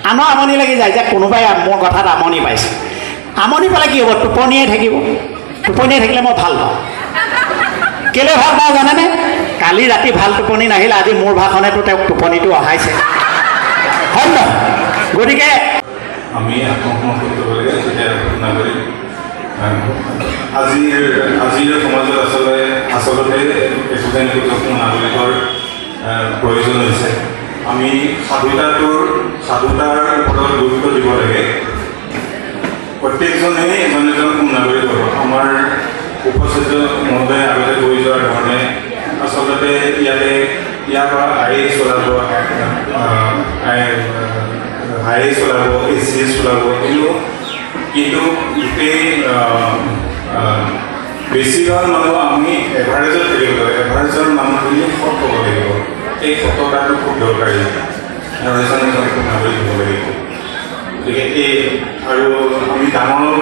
আনৰ আমনি লাগি যায় যে কোনোবাই মোৰ কথাত আমনি পাইছে। আমনি পালে কি হ'ব? টোপনিয়াই থাকিব। টোপনিয়াই থাকিলে মই ভাল পাওঁ। কেলৈ ভাল পাওঁ জানেনে? কালি ৰাতি ভাল টোপনি নাহিল, আজি মোৰ ভাষণেতো তেওঁক টোপনিটো অহাইছে, হয় নহয়? গতিকে আমি আত্মসমৰ্পণ কৰিব লাগে তেতিয়া নাগৰিক। আজিৰ সমাজত আচলতে একোটা নাগৰিকৰ প্ৰয়োজন হৈছে। আমি সাধুতাৰ ওপৰত গুৰুত্ব দিব লাগে। প্ৰত্যেকজনেই এজন নাগৰিক হ'ব। আমাৰ উপাচাৰ্য মহোদয়ে আগতে কৈ যোৱাৰ ধৰণে আচলতে ইয়াৰ পৰা IAS চলাব, IAS চলাব, ACS চলাব, কিন্তু গোটেই বেছিভাগ মানুহ আমি এভাৰেজত থাকিব লাগে। এভাৰেজৰ মানুহখিনি সৎ হ'ব লাগিব। এই সততাটো খুব দৰকাৰী আৰু এজন খুব নাগৰিক হ'ব লাগিব। গতিকে আৰু আমি ডাঙৰক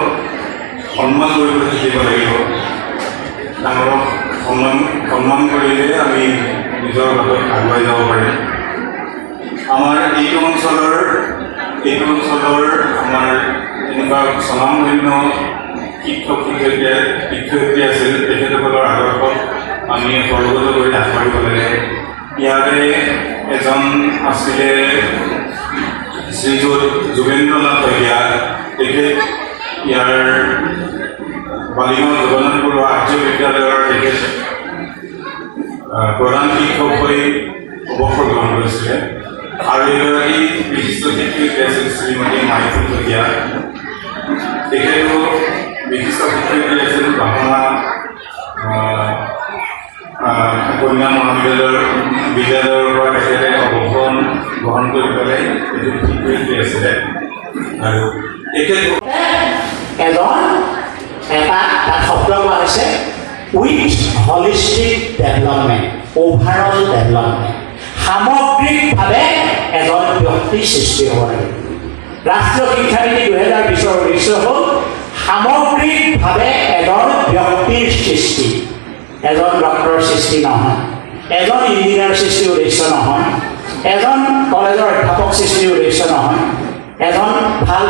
সন্মান কৰিবলৈ শিকিব লাগিব। ডাঙৰক সন্মান কৰিলে আমি নিজৰ বাটত আগুৱাই যাব পাৰিম। আমাৰ এইটো অঞ্চলৰ আমাৰ এনেকুৱা স্বনামধন্য শিক্ষক শিক্ষয়িত্ৰী আছিল। তেখেতসকলৰ আদৰ্শত আমি সৰ্বগত কৰি আগবাঢ়িব লাগে। ইয়াৰে এজন আছিলে শ্ৰীযুত যোগেন্দ্ৰনাথ শইকীয়া। তেখেত ইয়াৰ বালিগাঁও জগন্নাথপুৰ আৰ্য বিদ্যালয়ৰ তেখেত প্ৰধান শিক্ষক হৈ অৱসৰ গ্ৰহণ কৰিছিলে। আৰু এগৰাকী বিশিষ্ট শিক্ষয়িত্ৰী আছিল শ্ৰীমতী মাইফুল শইকীয়া। তেখেতো বিশিষ্ট শিক্ষয়িত্ৰী আছিল বামুণা কন্যা মহাবিদ্যালয়ৰ পৰা তেখেতে অৱসৰ গ্ৰহণ কৰি পেলাই তেখেত শিক্ষয়িত্ৰী আছিলে। আৰু তেখেত এটা শব্দ কোৱা হৈছে with holistic development, overall development. সামগ্ৰিকভাৱে এজন ব্যক্তিৰ সৃষ্টি হ'ব লাগে। ৰাষ্ট্ৰীয় শিক্ষানীতি 2020ৰ উদ্দেশ্য হ'ল সামগ্ৰিকভাৱে এজন ব্যক্তিৰ সৃষ্টি। এজন ডক্টৰৰ সৃষ্টি নহয়, এজন ইঞ্জিনিয়াৰ সৃষ্টিৰ উদ্দেশ্য নহয়, এজন কলেজৰ অধ্যাপক সৃষ্টিৰ উদ্দেশ্য নহয়, এজন ভাল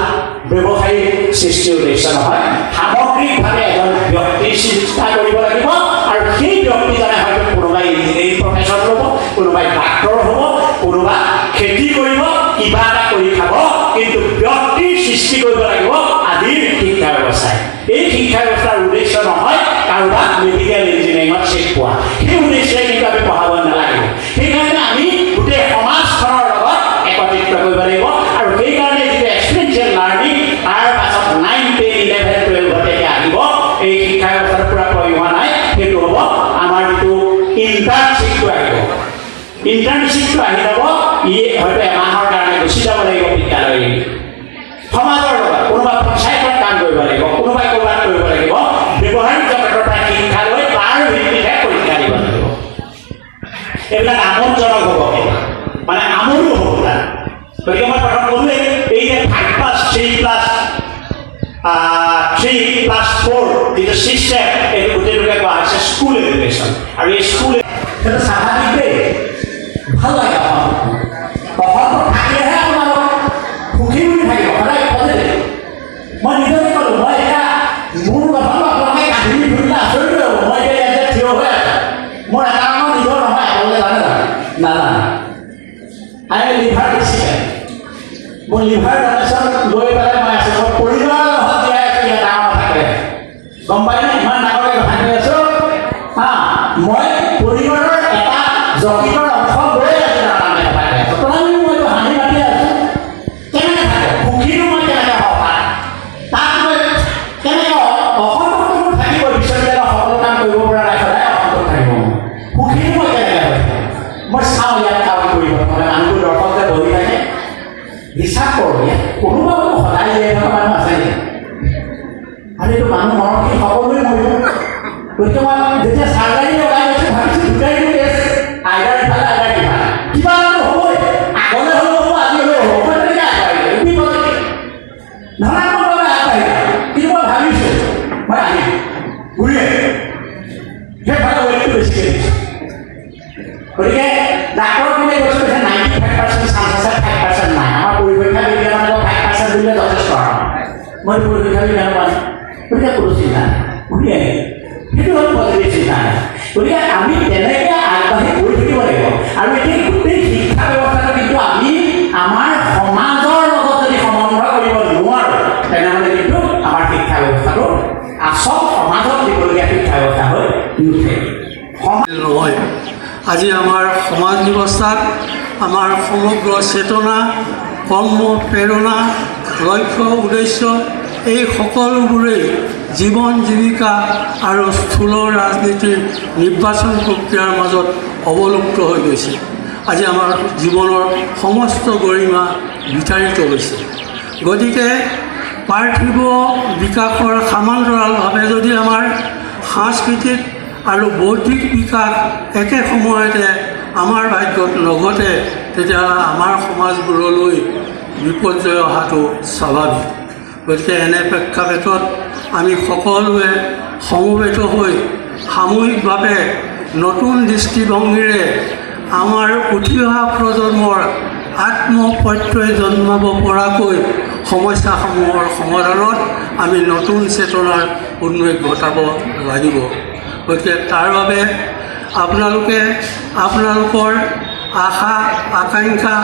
ব্যৱসায়ী সৃষ্টিৰ উদ্দেশ্য নহয়। সামগ্ৰিকভাৱে এজন ব্যক্তিৰ সৃষ্টি কৰিব লাগিব। আৰু সেই ব্যক্তিজনে হয়তো কোনোবাই ইঞ্জিনিয়াৰিং প্ৰফেচৰ ল'ব, কোনোবাই ডাক্তৰ হ'ব, কোনোবা খেতি কৰিব, কিবা এটা কৰি খাব, কিন্তু ব্যক্তিৰ সৃষ্টি কৰিব লাগিব আজিৰ শিক্ষা ব্যৱস্থাই। এই শিক্ষা ব্যৱস্থাৰ উদ্দেশ্য নহয় কাৰোবাক মেডিকেল ইঞ্জিনিয়াৰিঙত চিট পোৱা। সেই উদ্দেশ্যে কিন্তু আমি পঢ়াব নালাগিব। সেইকাৰণে আমি গোটেই সমাজখনৰ লগত একত্ৰিত কৰিব লাগিব। আৰু সেইকাৰণে যিটো এক্সপেৰিয়েঞ্চিয়েল লাৰ্ণিং তাৰ পাছত 9, 10, 11, 12 এতিয়া আহিব। এই শিক্ষা ব্যৱস্থাৰ পূৰা প্ৰয়োগ হোৱা নাই, সেইটো হ'ব আমাৰ যিটো ইণ্টাৰ্ণশ্বিপটো আহিব। ইণ্টাৰ্ণশ্বিপটো আহি যাব, ই হয়তো এমাহৰ কাৰণে গুচি যাব লাগিব বিদ্যালয়লৈ। সমাজৰ লগত কোনোবা পঞ্চায়তত কাম কৰিব লাগিব, কোনোবাই ক'ৰবাত কৰিব লাগিব। ব্যৱহাৰিক জগতৰ পৰা শিক্ষা লৈ তাৰ ভিত্তিতহে পৰীক্ষা দিব লাগিব। এইবিলাক আমোদজনক হ'ব, মানে আমোদো হ'ব তাত। গতিকে মই প্ৰথম ক'লোৱেই এই যে 5+3+4 যিটো ছিষ্টেম, এইটো গোটেইটোকে কোৱা হৈছে স্কুল এডুকেশ্যন। আৰু এই স্কুল সেইটো স্বাভাৱিক দেই, ভাল লাগে আপোনালোক অসমত থাকিলেহে আপোনালোক সুখী বুলি থাকিব সদায় পজিটিভ। মই নিজকে ক'লোঁ, মই এতিয়া ইমান ডাঙৰকৈ কথা কৈ আছোঁ হা মই পৰিবাৰৰ এটা জটিলৰ অংশ লৈ আছোঁ তাৰমানে কথা কৈ আছোঁ তথাপিও মই হাঁহি মাতি আছোঁ কেনেকৈ থাকে সুখীনো মই কেনেকৈ হ'ব পাৰে তাত মই কেনেকৈ অসন্তোষটো মোৰ থাকিব বিশ্ববিদ্যালয়ৰ সকলো কাম কৰিব পৰা নাই সদায় অসন্তোষ থাকিব সুখীনো মই কেনেকৈ হৈ মই চাওঁ ইয়াত কাম কৰিব মানে মানুহবোৰ দৰ্শকে বহি থাকে হিচাপ কৰোঁ ইয়াত কোনোবা সদায় জীয়াই থকা মানুহ আছে নেকি আৰু এইটো মানুহ মৰমশীল সকলোৱে মৰিব গতিকে মই যেতিয়া চাৰ্জাৰী ওলাই গৈছোঁ ভাবিছোঁ দুটাই কেছ আইডাৰ ইফালে আইডাৰ ইফালে কিবা এটা হ'বই আগলৈ হ'লেও হ'ব আজি হ'লেও হ'ব মই তেনেকৈ আগবাঢ়িলোঁ ধনাত্মকভাৱে আগবাঢ়িলোঁ কিন্তু মই ভাবিছোঁ মই আহিম ঘূৰি আহিম সেইফালে ৱেটটো বেছিকৈ দিছোঁ গতিকে ডাক্তৰৰ কোনে কৈছোঁ যে 95% চান্স আছে 5% নাই আমাৰ পৰিপৰীক্ষা বিজ্ঞানৰ 5% দিলে যথেষ্ট মই পৰিপৰীক্ষা বিজ্ঞানৰ পালোঁ গতিকে কোনো চিন্তা নাই ঘূৰি আহিম সেইটো হ'ল পজিটিভ চিন্তা নাই গতিকে আমি তেনেকৈ আগবাঢ়ি গৈ থাকিব লাগিব আৰু এতিয়া গোটেই শিক্ষা ব্যৱস্থাটো কিন্তু আমি আমাৰ সমাজৰ লগত যদি সমন্বয় কৰিব নোৱাৰোঁ তেনেহ'লে কিন্তু আমাৰ শিক্ষা ব্যৱস্থাটো আচল সমাজত দিবলগীয়া শিক্ষা ব্যৱস্থা হৈ নুঠে নহয় আজি আমাৰ সমাজ ব্যৱস্থাত আমাৰ সমগ্ৰ চেতনা কৰ্ম প্ৰেৰণা লক্ষ্য উদ্দেশ্য এই সকলোবোৰেই জীৱন জীৱিকা আৰু স্থূল ৰাজনীতিৰ নিৰ্বাচন প্ৰক্ৰিয়াৰ মাজত অৱলুপ্ত হৈ গৈছে আজি আমাৰ জীৱনৰ সমস্ত গৰিমা বিতাড়িত হৈছে গতিকে পাৰ্থিৱ বিকাশৰ সমান্তৰালভাৱে যদি আমাৰ সাংস্কৃতিক আৰু বৌদ্ধিক বিকাশ একে সময়তে আমাৰ ভাগ্যত নঘটে তেতিয়াহ'লে আমাৰ সমাজবোৰলৈ বিপৰ্যয় অহাটো স্বাভাৱিক গতিকে এনে প্ৰেক্ষাপটত আমি সকলোৱে সমবেত হৈ সামূহিকভাৱে নতুন দৃষ্টিভংগীৰে আমাৰ উঠি অহা প্ৰজন্মৰ আত্মপ্ৰত্যয় জন্মাব পৰাকৈ সমস্যাসমূহৰ সমাধানত আমি নতুন চেতনাৰ উন্নতি ঘটাব লাগিব গতিকে তাৰ বাবে আপোনালোকে আপোনালোকৰ আশা আকাংক্ষা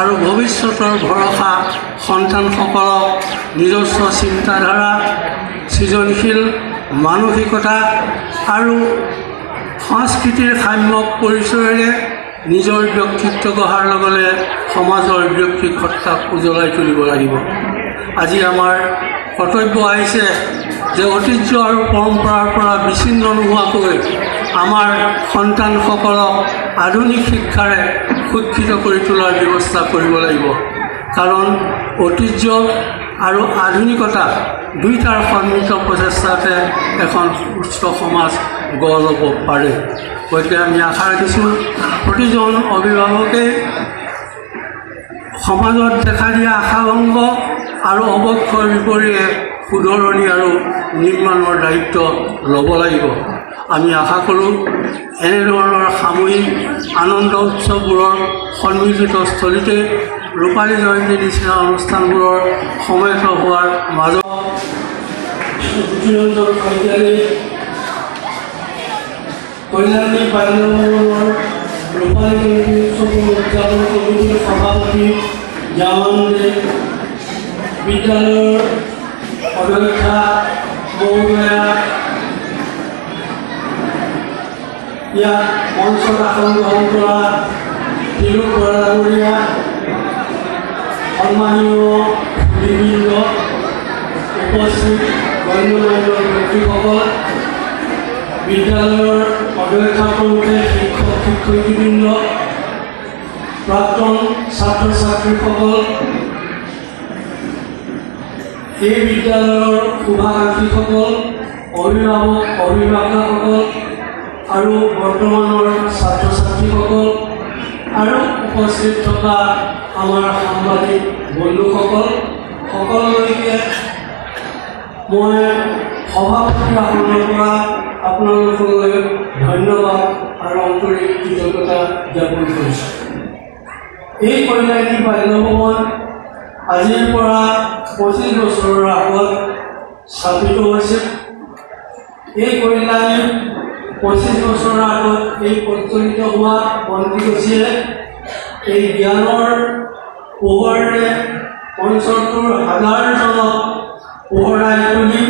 আৰু ভৱিষ্যতৰ ভৰসা সন্তানসকলক নিজস্ব চিন্তাধাৰা সৃজনশীল মানসিকতা আৰু সংস্কৃতিৰ সাম্যক পৰিচয়েৰে নিজৰ ব্যক্তিত্ব গঢ়াৰ লগে সমাজৰ ব্যক্তিসত্তাক উজ্বলাই তুলিব লাগিব আজি আমাৰ কৰ্তব্য আহিছে যে ঐতিহ্য আৰু পৰম্পৰাৰ পৰা বিচ্ছিন্ন নোহোৱাকৈ আমাৰ সন্তানসকলক আধুনিক শিক্ষাৰে শিক্ষিত কৰি তোলাৰ ব্যৱস্থা কৰিব লাগিব কাৰণ ঐতিহ্য আৰু আধুনিকতা দুইটাৰ সন্মিলিত প্ৰচেষ্টাতে এখন সুস্থ সমাজ গঢ় ল'ব পাৰে গতিকে আমি আশা ৰাখিছোঁ প্ৰতিজন অভিভাৱকে সমাজত দেখা দিয়া আশাভংগ আৰু অৱক্ষয়ৰ বিপৰীতে শুধৰণি আৰু নিৰ্মাণৰ দায়িত্ব ল'ব লাগিব আমি আশা কৰোঁ এনেধৰণৰ সামূহিক আনন্দ উৎসৱবোৰৰ সন্মিলিত স্থলীতে ৰূপালী জয়ন্তী নিচিনা অনুষ্ঠানবোৰৰ সমবেত হোৱাৰ মাজত জ্যোতিৰঞ্জন শইকীয়াই কল্যাণী বাল্যভৱনৰ ৰূপালী জয়ন্তী উৎসৱৰ উদযাপন কমিটিৰ সভাপতি জামানন্দে বিদ্যালয়ৰ অধ্যক্ষা মহোদয়া ইয়াত মঞ্চত আসন গ্ৰহণ কৰা তিলক বৰা ডাঙৰীয়া সন্মানীয় বিভিন্ন উপস্থিত গণ্যমান্য ব্যক্তিসকল বিদ্যালয়ৰ অধ্যক্ষা প্ৰমুখে শিক্ষক শিক্ষয়িত্ৰীবৃন্দ প্ৰাক্তন ছাত্ৰ ছাত্ৰীসকল এই বিদ্যালয়ৰ শুভাকাংক্ষীসকল অভিভাৱক অভিভাৱকসকল আৰু বৰ্তমানৰ ছাত্ৰ ছাত্ৰীসকল আৰু উপস্থিত থকা আমাৰ সাংবাদিক বন্ধুসকল সকলোলৈকে মই সভাপতিৰ আসনৰ পৰা আপোনালোকলৈ ধন্যবাদ আৰু আন্তৰিক কৃতজ্ঞতা জ্ঞাপন কৰিছোঁ এই কল্যাণী বাল্যভৱন আজিৰ পৰা 25 বছৰৰ আগত স্থাপিত হৈছিল এই কল্যাণী 25 বছৰৰ আগত এই প্ৰচলিত হোৱা বন্দিগছিয়ে এই জ্ঞানৰ পোহৰেৰে অঞ্চলটোৰ হাজাৰজনক পোহৰাই তুলি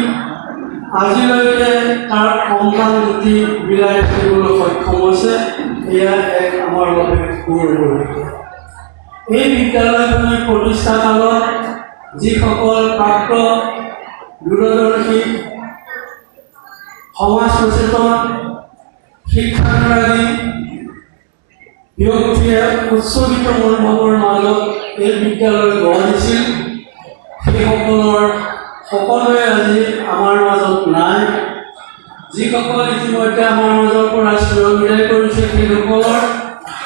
আজিলৈকে তাৰ সন্তান দুটি বিলাই থাকিবলৈ সক্ষম হৈছে। এয়া এক আমাৰ বাবে গৌৰৱৰ। এই বিদ্যালয়খনৰ প্ৰতিষ্ঠা কালত যিসকল প্ৰাপ্ত দূৰদৰ্শী সমাজ সচেতন শিক্ষানুৰাগী ব্যক্তিয়ে উচ্চকিত মনোভাৱৰ মাজত এই বিদ্যালয় গঢ় দিছিল, সেইসকলৰ সকলোৱে আজি আমাৰ মাজত নাই। যিসকল ইতিমধ্যে আমাৰ মাজৰ পৰা চিৰবিদায় কৰিছে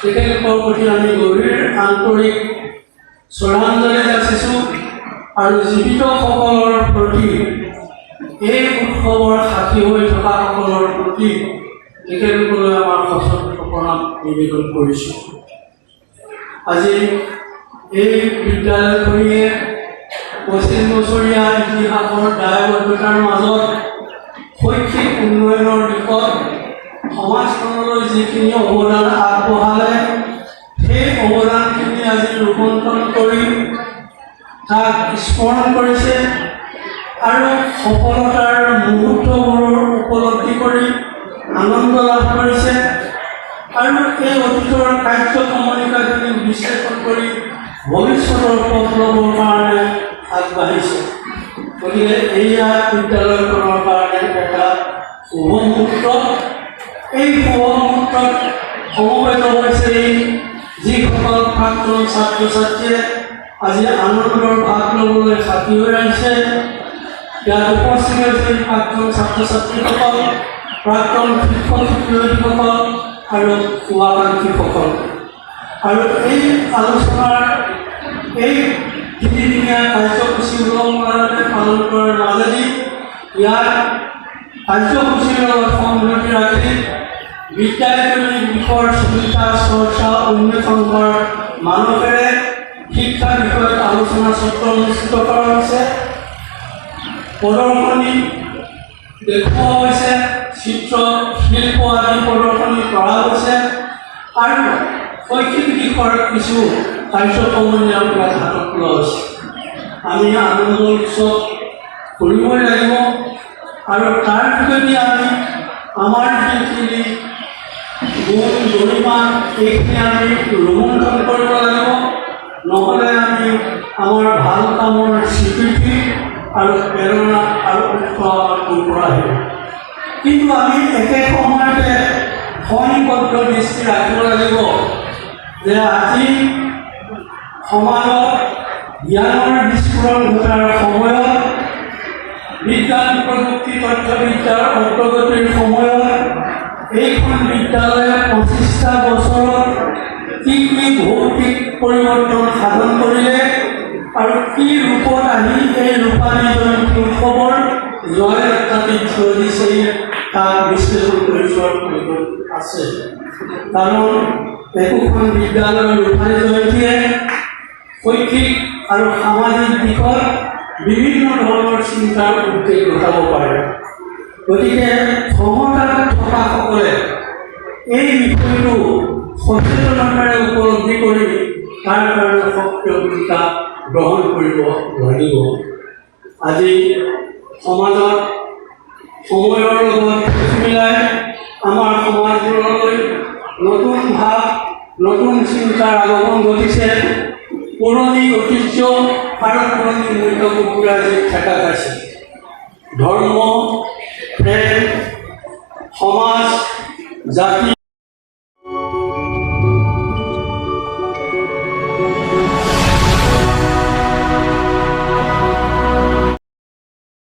তেখেতলোকৰ প্ৰতি আমি গভীৰ আন্তৰিক শ্ৰদ্ধাঞ্জলি যাচিছোঁ আৰু জীৱিতসকলৰ প্ৰতি এই উৎসৱৰ সাক্ষী হৈ থকাসকলৰ প্ৰতি তেখেতলোকলৈ আমাৰ সচেতন প্ৰণাম নিবেদন কৰিছোঁ। আজি এই বিদ্যালয়খনিয়ে 25 বছৰীয়া ইতিহাসৰ দায়বদ্ধতাৰ মাজত শৈক্ষিক উন্নয়নৰ দিশত সমাজখনলৈ যিখিনি অৱদান আগবঢ়ালে, সেই অৱদানখিনি আজি ৰূপান্তৰণ কৰি তাক স্মৰণ কৰিছে আৰু সফলতাৰ মুহূৰ্তবোৰ উপলব্ধি কৰি আনন্দ লাভ কৰিছে আৰু এই অতীতৰ কাৰ্যক্ৰমণিকাখিনি বিশ্লেষণ কৰি ভৱিষ্যতৰ পথ ল'বৰ কাৰণে আগবাঢ়িছে। গতিকে এইয়া বিদ্যালয়খনৰ কাৰণে এটা শুভ মুহূৰ্ত। এই শুভ মুহূৰ্তত সমবেত হৈছে যিসকল প্ৰাক্তন ছাত্ৰ ছাত্ৰীয়ে আজি আনন্দৰ ভাগ ল'বলৈ সাক্ষী হৈ আহিছে। ইয়াত উপস্থিত হৈছে প্ৰাক্তন ছাত্ৰ ছাত্ৰীসকল, প্ৰাক্তন শিক্ষক শিক্ষয়িত্ৰীসকল আৰু শুভাকাংক্ষীসকল। আৰু এই আলোচনাৰ এই তিনিদিনীয়া কাৰ্যসূচী উলংঘনতে পালন কৰাৰ মাজেদি ইয়াত কাৰ্যসূচীৰ লগত সংগতি ৰাখি বিদ্যালয়জনীৰ বিষয়ৰ চিন্তা চৰ্চা উন্মেষণ কৰাৰ মানসেৰে শিক্ষা বিষয়ত আলোচনা চক্ৰ অনুষ্ঠিত কৰা হৈছে। প্ৰদৰ্শনী দেখুওৱা হৈছে, চিত্ৰ শিল্প আদি প্ৰদৰ্শনী কৰা হৈছে আৰু শৈক্ষিক দিশৰ কিছু কাৰ্যক্ৰমণি আমাৰ হাতত লোৱা হৈছে। আমি আনন্দ উৎসৱ কৰিবই লাগিব আৰু তাৰ যোগেদি আমি আমাৰ যিখিনি গুণ গৰিমা এইখিনি আমি ৰোমন্থন কৰিব লাগিব, নহ'লে আমি আমাৰ ভাল কামৰ স্বীকৃতি আৰু প্ৰেৰণা আৰু উৎসাহ পৰা আহিব। কিন্তু আমি একে সময়তে সংবদ্ধ দৃষ্টি ৰাখিব লাগিব যে আজি সমাজত জ্ঞানৰ বিস্ফোৰণ ঘটাৰ সময়ত, বিজ্ঞান প্ৰযুক্তি তথ্যবিদ্যাৰ অগ্ৰগতিৰ সময়ত এইখন বিদ্যালয়ে 25টা বছৰত কি কি ভৌতিক পৰিৱৰ্তন সাধন কৰিলে আৰু কি ৰূপত আহি এই ৰূপালী জয়ন্তী উৎসৱৰ জয়যাত্ৰাটি থৈ দিছে তাক বিশ্লেষণ কৰি যোৱাৰ প্ৰয়োজন আছে। কাৰণ একোখন বিদ্যালয়ৰ ৰূপালী জয়ন্তীয়ে শৈক্ষিক আৰু সামাজিক দিশত বিভিন্ন ধৰণৰ চিন্তাৰ উদ্বেগ ঘটাব পাৰে। গতিকে ক্ষমতাত থকাসকলে এই বিষয়টো সচেতনতাৰে উপলব্ধি কৰি তাৰ কাৰণে সক্ৰিয় ভূমিকা গ্ৰহণ কৰিব লাগিব। আজি সমাজত সময়ৰ লগত মিলাই আমাৰ সমাজবোৰলৈ নতুন ভাৱ, নতুন চিন্তাৰ আগমন ঘটিছে। পুৰণি ঐতিহ্য আৰু পুৰণি মূল্যবোধবোৰ আজি ঠেকা খাইছে। ধৰ্ম, প্ৰেম, সমাজ, জাতি